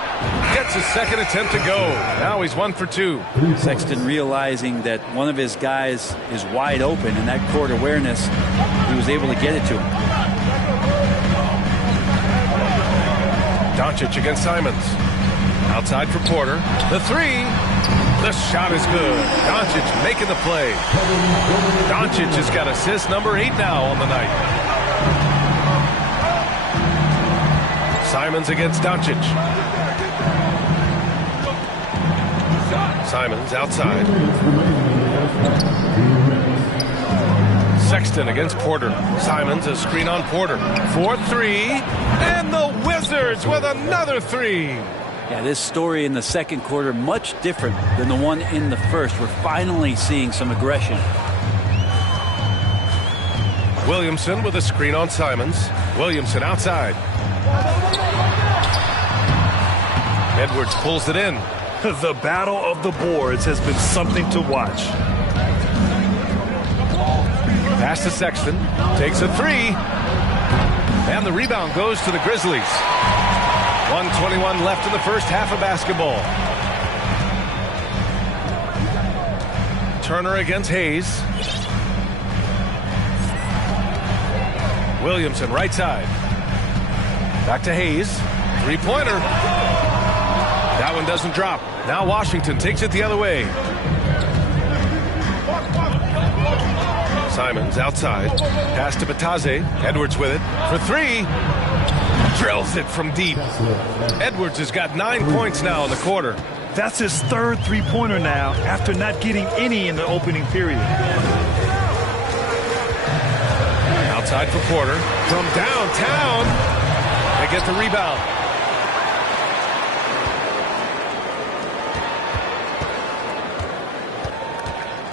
Gets his second attempt to go. Now he's 1 for 2. Sexton realizing that one of his guys is wide open, and that court awareness, he was able to get it to him. Doncic against Simons. Outside for Porter. The three. The shot is good. Doncic making the play. Doncic has got assist number 8 now on the night. Simons against Doncic. Simons outside. Sexton against Porter. Simons a screen on Porter. 4-3. And the Wizards with another 3. Yeah, this story in the second quarter much different than the one in the first. We're finally seeing some aggression. Williamson with a screen on Simons. Williamson outside. Edwards pulls it in. The battle of the boards has been something to watch. Pass to Sexton. Takes a 3. And the rebound goes to the Grizzlies. 1:21 left in the first half of basketball. Turner against Hayes. Williamson right side. Back to Hayes. Three-pointer. That one doesn't drop. Now Washington takes it the other way. Simons outside. Pass to Batase. Edwards with it. For 3. Drills it from deep. Edwards has got 9 points now in the quarter. That's his third three-pointer now after not getting any in the opening period. Outside for Porter. From downtown. They get the rebound.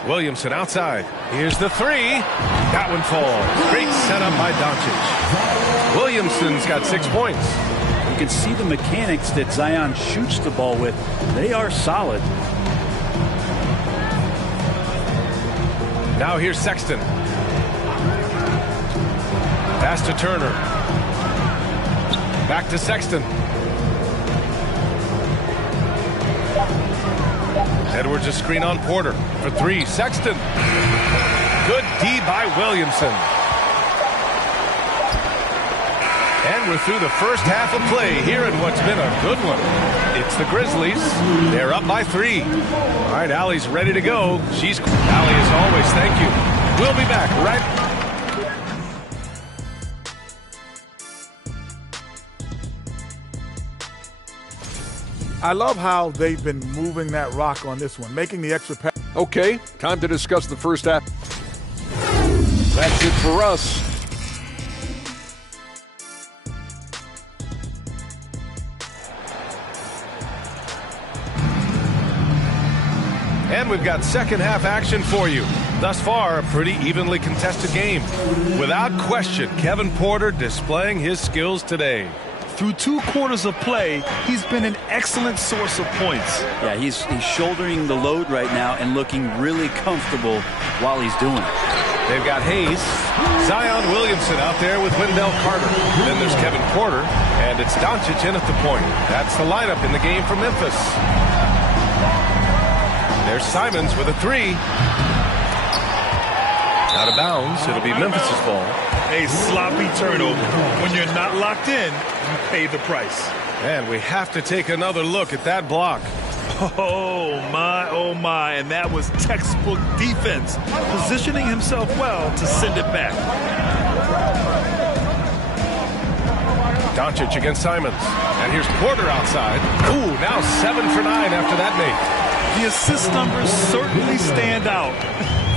Williamson outside. Here's the 3. That one falls. Great setup by Doncic. Williamson's got 6 points. You can see the mechanics that Zion shoots the ball with. They are solid. Now here's Sexton. Pass to Turner. Back to Sexton. Edwards a screen on Porter. For 3. Sexton. Good D by Williamson. And we're through the first half of play here in what's been a good one. It's the Grizzlies. They're up by 3. All right, Allie's ready to go. She's Allie as always. Thank you. We'll be back right. I love how they've been moving that rock on this one, making the extra pass. Okay, time to discuss the first half. That's it for us. And we've got second half action for you. Thus far, a pretty evenly contested game. Without question, Kevin Porter displaying his skills today. Through 2 quarters of play, he's been an excellent source of points. Yeah, he's shouldering the load right now and looking really comfortable while he's doing it. They've got Hayes, Zion Williamson out there with Wendell Carter. Then there's Kevin Porter, and it's Doncic in at the point. That's the lineup in the game for Memphis. There's Simons with a 3. Out of bounds. It'll be Memphis's ball. A sloppy turnover. When you're not locked in, you pay the price. And we have to take another look at that block. Oh, my. And that was textbook defense. Positioning himself well to send it back. Doncic against Simons. And here's Porter outside. Ooh, now 7 for 9 after that make. The assist numbers certainly stand out.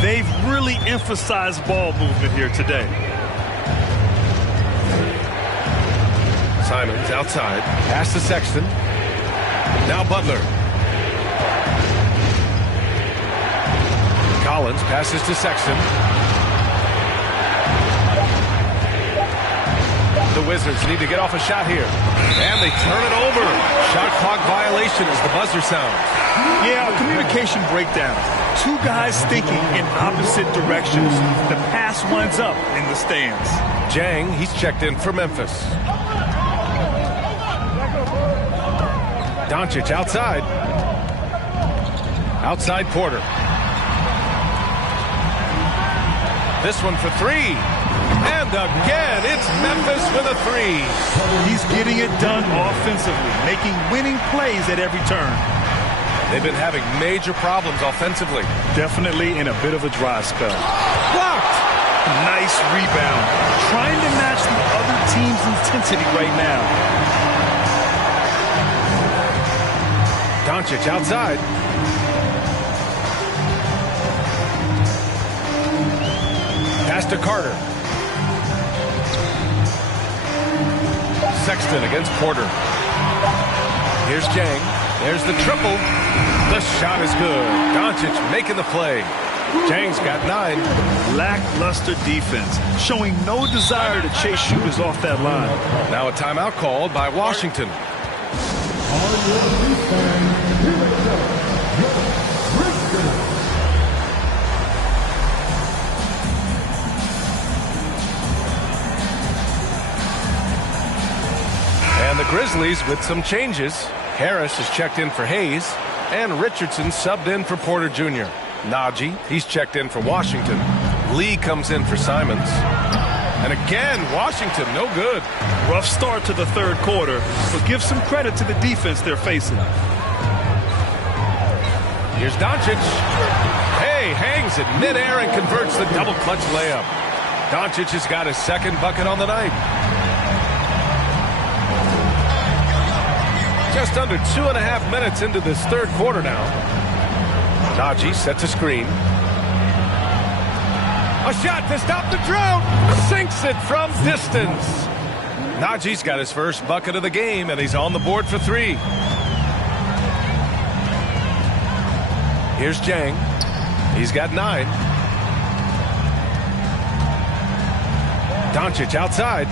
They've really emphasized ball movement here today. Simons outside. Pass to Sexton. Now Butler. Collins passes to Sexton. The Wizards need to get off a shot here. And they turn it over. Shot clock violation as the buzzer sounds. Yeah, communication breakdown. Two guys thinking in opposite directions. The pass winds up in the stands. Jang, he's checked in for Memphis. Doncic outside. Outside Porter. This one for three. And again, it's Memphis with a three. He's getting it done offensively, making winning plays at every turn. They've been having major problems offensively. Definitely in a bit of a dry spell. Blocked. Nice rebound. Trying to match the other team's intensity right now. Doncic outside. Pass to Carter. Sexton against Porter. Here's Jang. There's the triple. The shot is good. Doncic making the play. Jang's got 9. Lackluster defense, showing no desire to chase shooters off that line. Now a timeout called by Washington. And the Grizzlies with some changes. Harris has checked in for Hayes, and Richardson subbed in for Porter Jr. Najee, he's checked in for Washington. Lee comes in for Simons. And again, Washington, no good. Rough start to the third quarter, but give some credit to the defense they're facing. Here's Doncic. Hey, hangs in midair and converts the double clutch layup. Doncic has got his second bucket on the night. Just under 2.5 minutes into this third quarter now. Najee sets a screen. A shot to stop the drought. Sinks it from distance. Najee's got his first bucket of the game, and he's on the board for 3. Here's Jang. He's got 9. Doncic outside.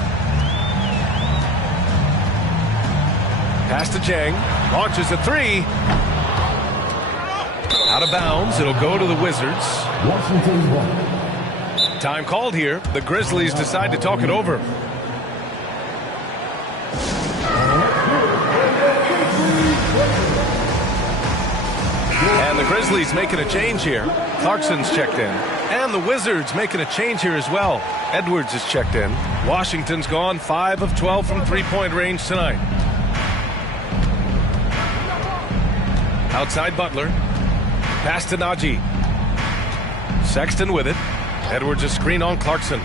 Pass to Jang. Launches a 3. Out of bounds. It'll go to the Wizards. Time called here. The Grizzlies decide to talk it over. And the Grizzlies making a change here. Clarkson's checked in. And the Wizards making a change here as well. Edwards is checked in. Washington's gone 5 of 12 from three-point range tonight. Outside Butler. Pass to Najee. Sexton with it. Edwards a screen on Clarkson.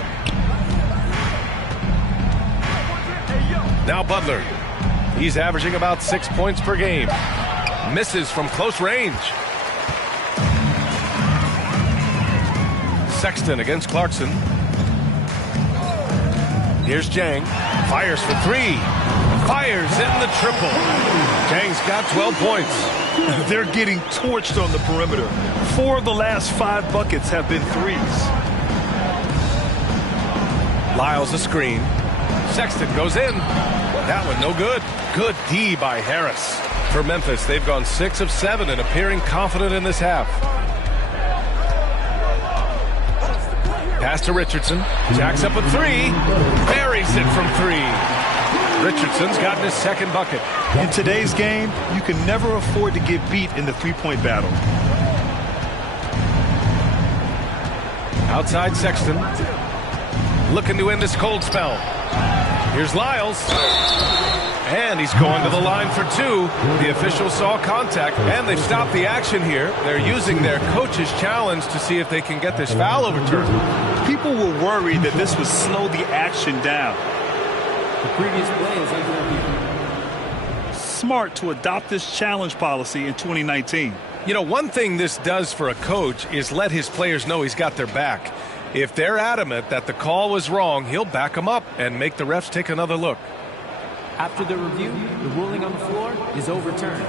Now Butler. He's averaging about 6 points per game. Misses from close range. Sexton against Clarkson. Here's Jang. Fires for 3. Fires in the triple. Jang's got 12 points. They're getting torched on the perimeter. 4 of the last 5 buckets have been threes. Lyles a screen. Sexton goes in. That one no good. Good D by Harris. For Memphis, they've gone 6 of 7 and appearing confident in this half. Pass to Richardson. Jacks up a 3. Buries it from 3. Richardson's gotten his second bucket. In today's game, you can never afford to get beat in the three-point battle. Outside Sexton. Looking to end this cold spell. Here's Lyles. And he's going to the line for 2. The officials saw contact, and they've stopped the action here. They're using their coach's challenge to see if they can get this foul overturned. People were worried that this would slow the action down. The previous play is under review. Smart to adopt this challenge policy in 2019. You know, one thing this does for a coach is let his players know he's got their back. If they're adamant that the call was wrong, he'll back them up and make the refs take another look. After the review, the ruling on the floor is overturned.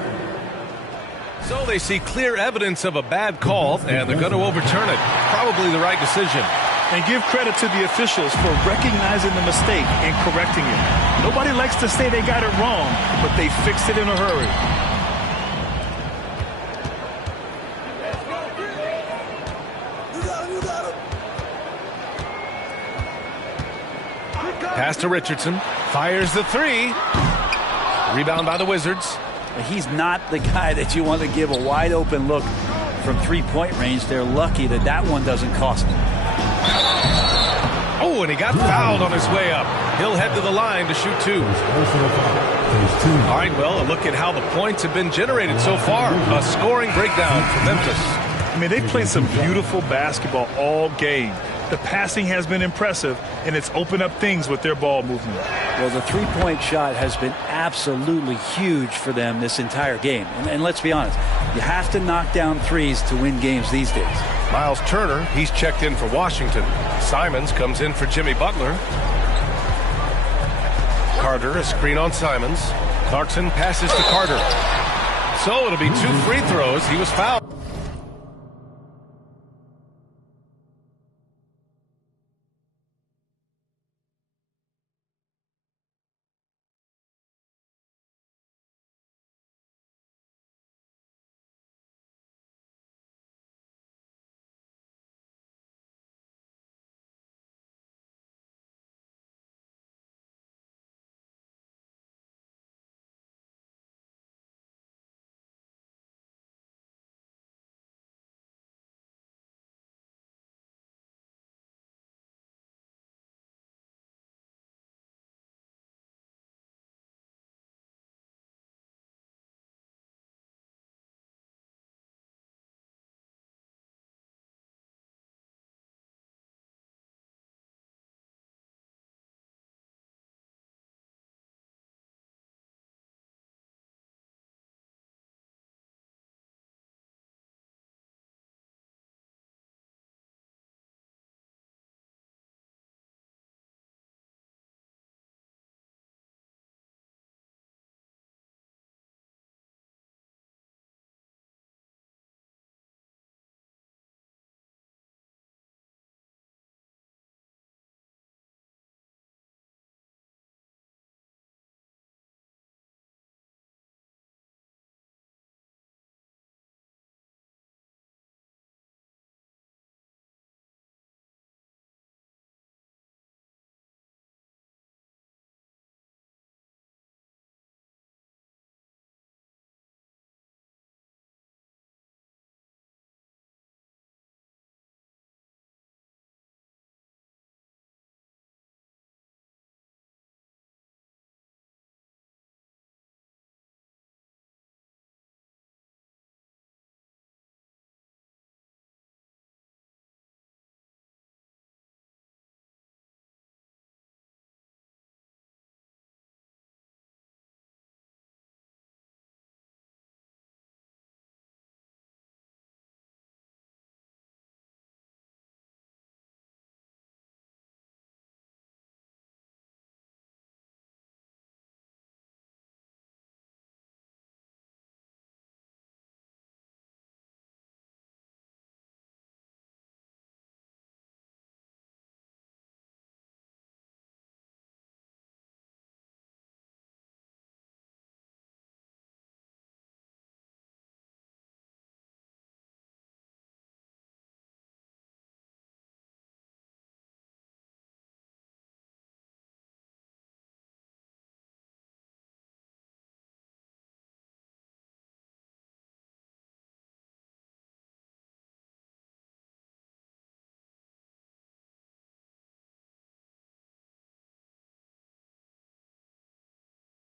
So they see clear evidence of a bad call, and they're going to overturn it. Probably the right decision. And give credit to the officials for recognizing the mistake and correcting it. Nobody likes to say they got it wrong, but they fixed it in a hurry. Pass to Richardson. Fires the three. Rebound by the Wizards. He's not the guy that you want to give a wide open look from three-point range. They're lucky that that one doesn't cost them. Oh, and he got fouled on his way up. He'll head to the line to shoot two. All right, well, a look at how the points have been generated so far. A scoring breakdown for Memphis. I mean, they've played some beautiful basketball all game. The passing has been impressive, and it's opened up things with their ball movement. Well, the three-point shot has been absolutely huge for them this entire game. And let's be honest, you have to knock down threes to win games these days. Miles Turner, he's checked in for Washington. Simons comes in for Jimmy Butler. Carter, a screen on Simons. Clarkson passes to Carter. So it'll be 2 free throws. He was fouled.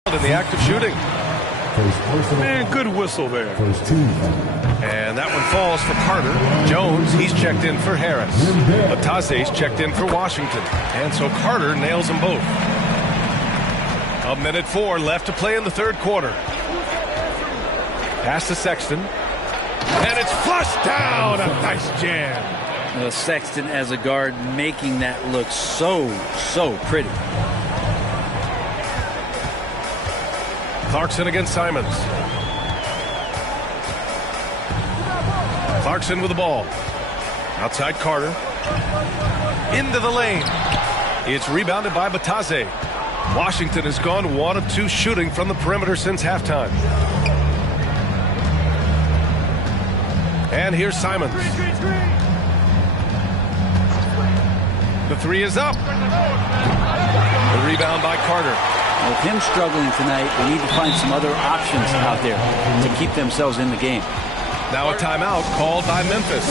In the act of shooting. Man, good whistle there. And that one falls for Carter. Jones, he's checked in for Harris. Atase's checked in for Washington. And so Carter nails them both. 1:04 left to play in the third quarter. Pass to Sexton. And it's flushed down. A nice jam. Sexton as a guard making that look so pretty. Clarkson against Simons. Clarkson with the ball. Outside Carter. Into the lane. It's rebounded by Bataze. Washington has gone 1 of 2 shooting from the perimeter since halftime. And here's Simons. The 3 is up. The rebound by Carter. With him struggling tonight, they need to find some other options out there to keep themselves in the game. Now a timeout called by Memphis.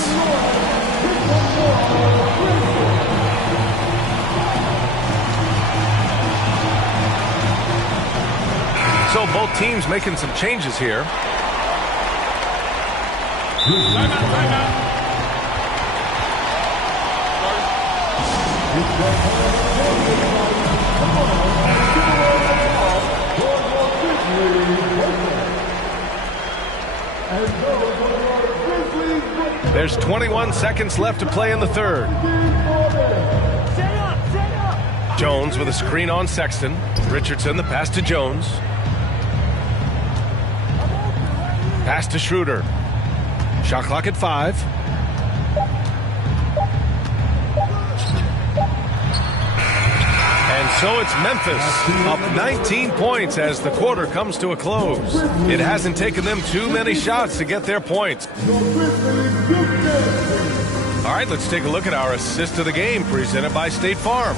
So both teams making some changes here. Timeout. There's 21 seconds left to play in the third. Jones with a screen on Sexton. Richardson, the pass to Jones. Pass to Schroeder. Shot clock at 5. And so it's Memphis up 19 points as the quarter comes to a close. It hasn't taken them too many shots to get their points. All right, let's take a look at our assist of the game presented by State Farm.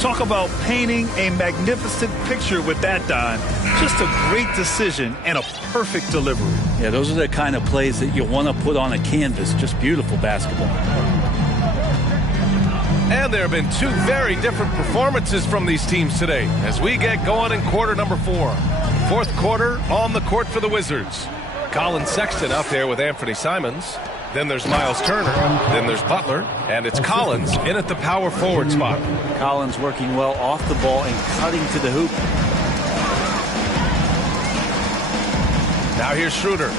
Talk about painting a magnificent picture with that, Don. Just a great decision and a perfect delivery. Yeah, those are the kind of plays that you want to put on a canvas. Just beautiful basketball. And there have been 2 very different performances from these teams today as we get going in quarter number 4. Fourth quarter on the court for the Wizards. Colin Sexton out there with Anthony Simons. Then there's Miles Turner. Then there's Butler. And it's Collins in at the power forward spot. Collins working well off the ball and cutting to the hoop. Now here's Schroeder.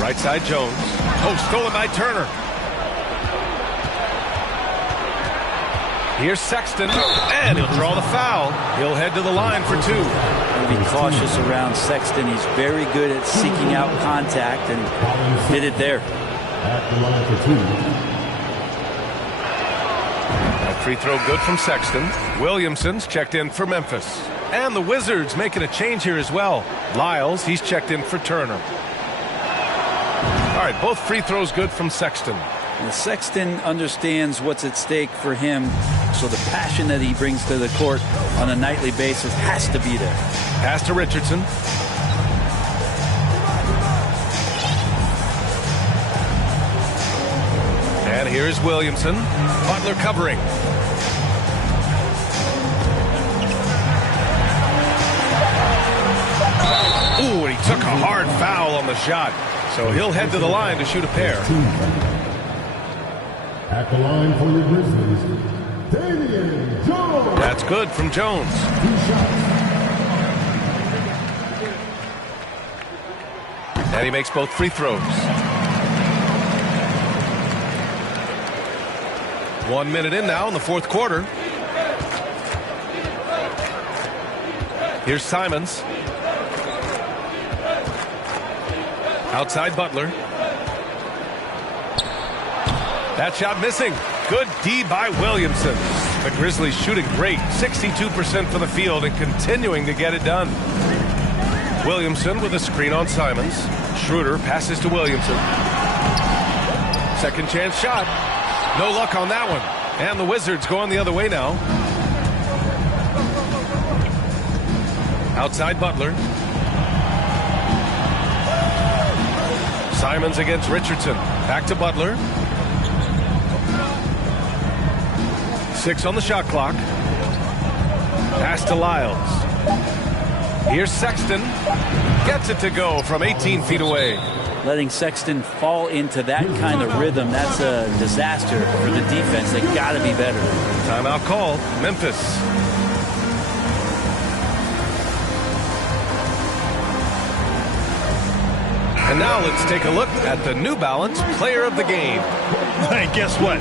Right side Jones. Oh, stolen by Turner. Here's Sexton, and he'll draw the foul. He'll head to the line for 2. Be cautious around Sexton. He's very good at seeking out contact, and did it there. At the line for 2. That free throw good from Sexton. Williamson's checked in for Memphis. And the Wizards making a change here as well. Lyles, he's checked in for Turner. All right, both free throws good from Sexton. And Sexton understands what's at stake for him, so the passion that he brings to the court on a nightly basis has to be there. Pass to Richardson. And here's Williamson. Butler covering. Ooh, and he took a hard foul on the shot. So he'll head to the line to shoot a pair. At the line for the Grizzlies, Damian Jones. That's good from Jones. 2 shots. And he makes both free throws. 1 minute in now in the fourth quarter. Here's Simons. Outside Butler. That shot missing. Good D by Williamson. The Grizzlies shooting great. 62% for the field and continuing to get it done. Williamson with a screen on Simons. Schroeder passes to Williamson. Second chance shot. No luck on that one. And the Wizards going the other way now. Outside Butler. Simons against Richardson. Back to Butler. 6 on the shot clock. Pass to Lyles. Here's Sexton. Gets it to go from 18 feet away. Letting Sexton fall into that kind of rhythm, that's a disaster for the defense. They got to be better. Timeout called. Memphis. And now let's take a look at the New Balance Player of the Game. And guess what?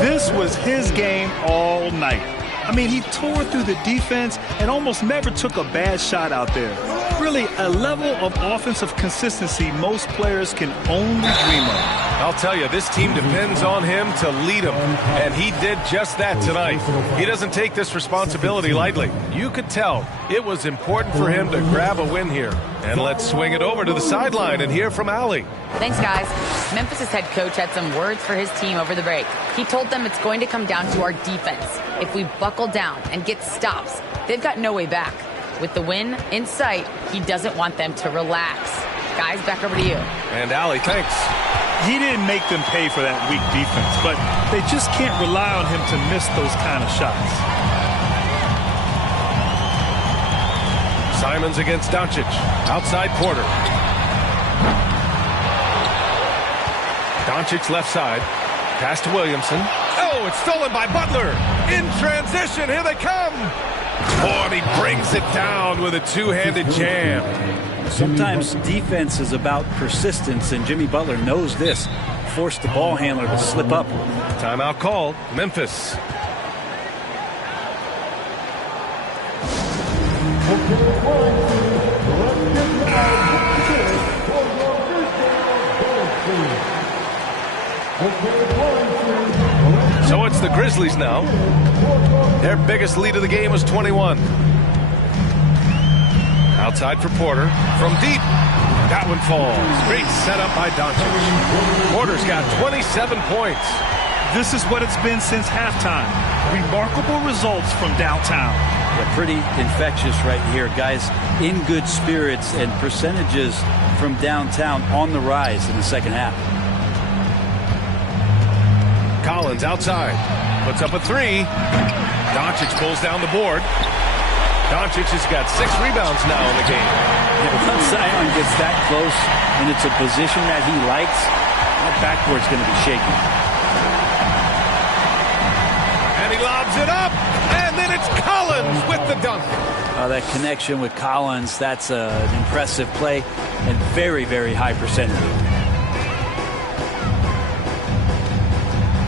This was his game all night. I mean, he tore through the defense and almost never took a bad shot out there. Really a level of offensive consistency most players can only dream of. I'll tell you, this team depends on him to lead them, and he did just that tonight. He doesn't take this responsibility lightly. You could tell it was important for him to grab a win here. And let's swing it over to the sideline and hear from Allie. Thanks, guys. Memphis' head coach had some words for his team over the break. He told them it's going to come down to our defense. If we buckle down and get stops, they've got no way back. With the win in sight, he doesn't want them to relax. Guys, back over to you. And Allie, thanks. He didn't make them pay for that weak defense, but they just can't rely on him to miss those kind of shots. Simons against Doncic. Outside Porter. Doncic left side. Pass to Williamson. Oh, it's stolen by Butler. In transition, here they come. Oh, and he brings it down with a two-handed jam. Sometimes defense is about persistence, and Jimmy Butler knows this. Forced the ball handler to slip up. Timeout called. Memphis. So it's the Grizzlies now. Their biggest lead of the game was 21. Outside for Porter. From deep. That one falls. Great setup by Doncic. Porter's got 27 points. This is what it's been since halftime. Remarkable results from downtown. Yeah, pretty infectious right here. Guys in good spirits, and percentages from downtown on the rise in the second half. Collins outside. Puts up a three. Doncic pulls down the board. Doncic has got 6 rebounds now in the game. Yeah, once Zion gets that close and it's a position that he likes, that backboard's going to be shaky. And he lobs it up. And then it's Collins with the dunk. That connection with Collins, that's an impressive play and very, very high percentage.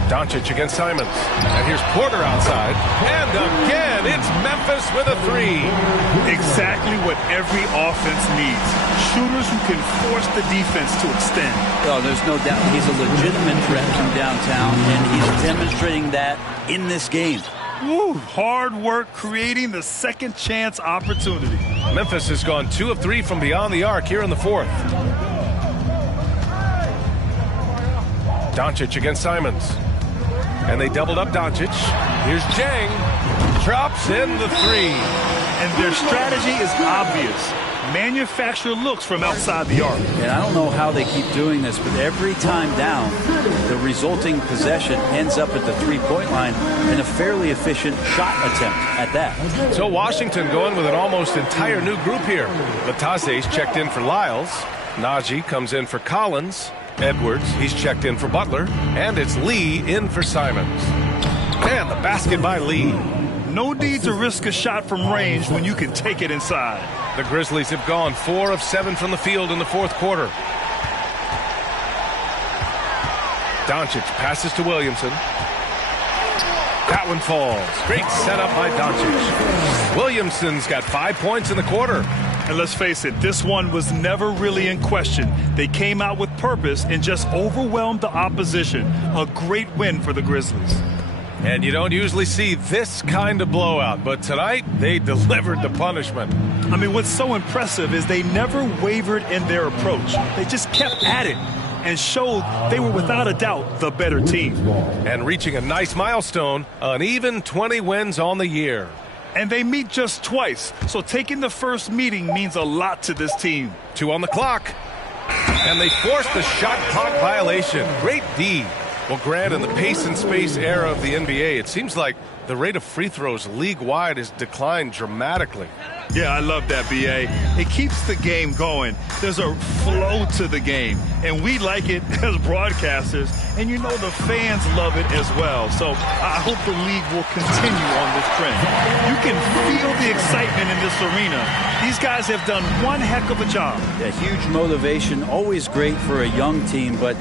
Doncic against Simons. And here's Porter outside. And again, it's Memphis with a 3. Exactly what every offense needs. Shooters who can force the defense to extend. Oh, there's no doubt. He's a legitimate threat from downtown, and he's demonstrating that in this game. Woo, hard work creating the second chance opportunity. Memphis has gone 2 of 3 from beyond the arc here in the 4th. Doncic against Simons. And they doubled up Doncic. Here's Jang. Drops in the 3. And their strategy is obvious. Manufacture looks from outside the arc. And I don't know how they keep doing this, but every time down, the resulting possession ends up at the three-point line in a fairly efficient shot attempt at that. So Washington going with an almost entire new group here. Latase's checked in for Lyles. Najee comes in for Collins. Edwards, he's checked in for Butler. And it's Lee in for Simons. And the basket by Lee. No need to risk a shot from range when you can take it inside. The Grizzlies have gone 4 of 7 from the field in the 4th quarter. Doncic passes to Williamson. That one falls. Great setup by Doncic. Williamson's got 5 points in the quarter. And let's face it, this one was never really in question. They came out with purpose and just overwhelmed the opposition. A great win for the Grizzlies. And you don't usually see this kind of blowout, but tonight they delivered the punishment. I mean, what's so impressive is they never wavered in their approach. They just kept at it and showed they were without a doubt the better team. And reaching a nice milestone, an even 20 wins on the year. And they meet just twice, so taking the first meeting means a lot to this team. 2 on the clock. And they forced the shot clock violation. Great D. Well, Grant, in the pace and space era of the NBA, it seems like the rate of free throws league-wide has declined dramatically. Yeah, I love that, B.A. It keeps the game going. There's a flow to the game, and we like it as broadcasters, and you know the fans love it as well. So I hope the league will continue on this trend. You can feel the excitement in this arena. These guys have done one heck of a job. Yeah, huge motivation, always great for a young team, but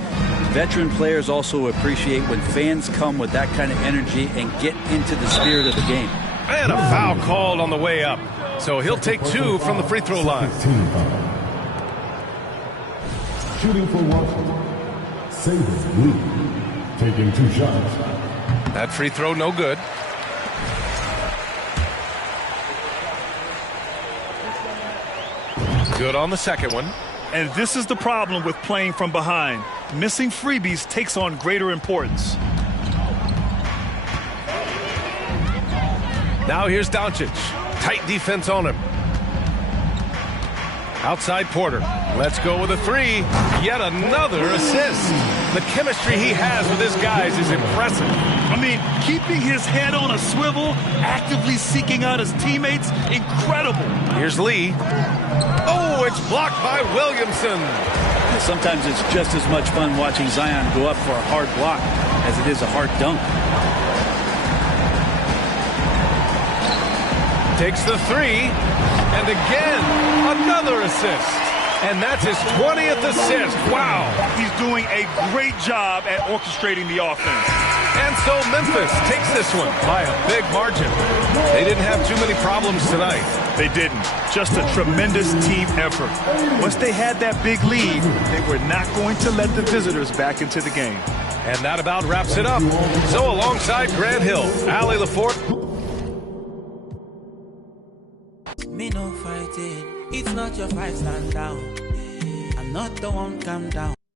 veteran players also appreciate when fans come with that kind of energy and get into the spirit of the game. And a foul called on the way up. So he'll take 2 from the free throw line. Shooting for Washington, Saban Lee, taking 2 shots. That free throw no good. Good on the second one. And this is the problem with playing from behind. Missing freebies takes on greater importance. Now here's Doncic. Tight defense on him. Outside Porter. Let's go with a 3. Yet another assist. The chemistry he has with his guys is impressive. I mean, keeping his head on a swivel, actively seeking out his teammates, incredible. Here's Lee. Oh, it's blocked by Williamson. Sometimes it's just as much fun watching Zion go up for a hard block as it is a hard dunk. Takes the 3, and again, another assist. And that's his 20th assist. Wow. He's doing a great job at orchestrating the offense. And so Memphis takes this one by a big margin. They didn't have too many problems tonight. They didn't. Just a tremendous team effort. Once they had that big lead, they were not going to let the visitors back into the game. And that about wraps it up. So alongside Grant Hill, Allie LaForte. Me no fighting, it's not your fight, stand down. I'm not the one, calm down.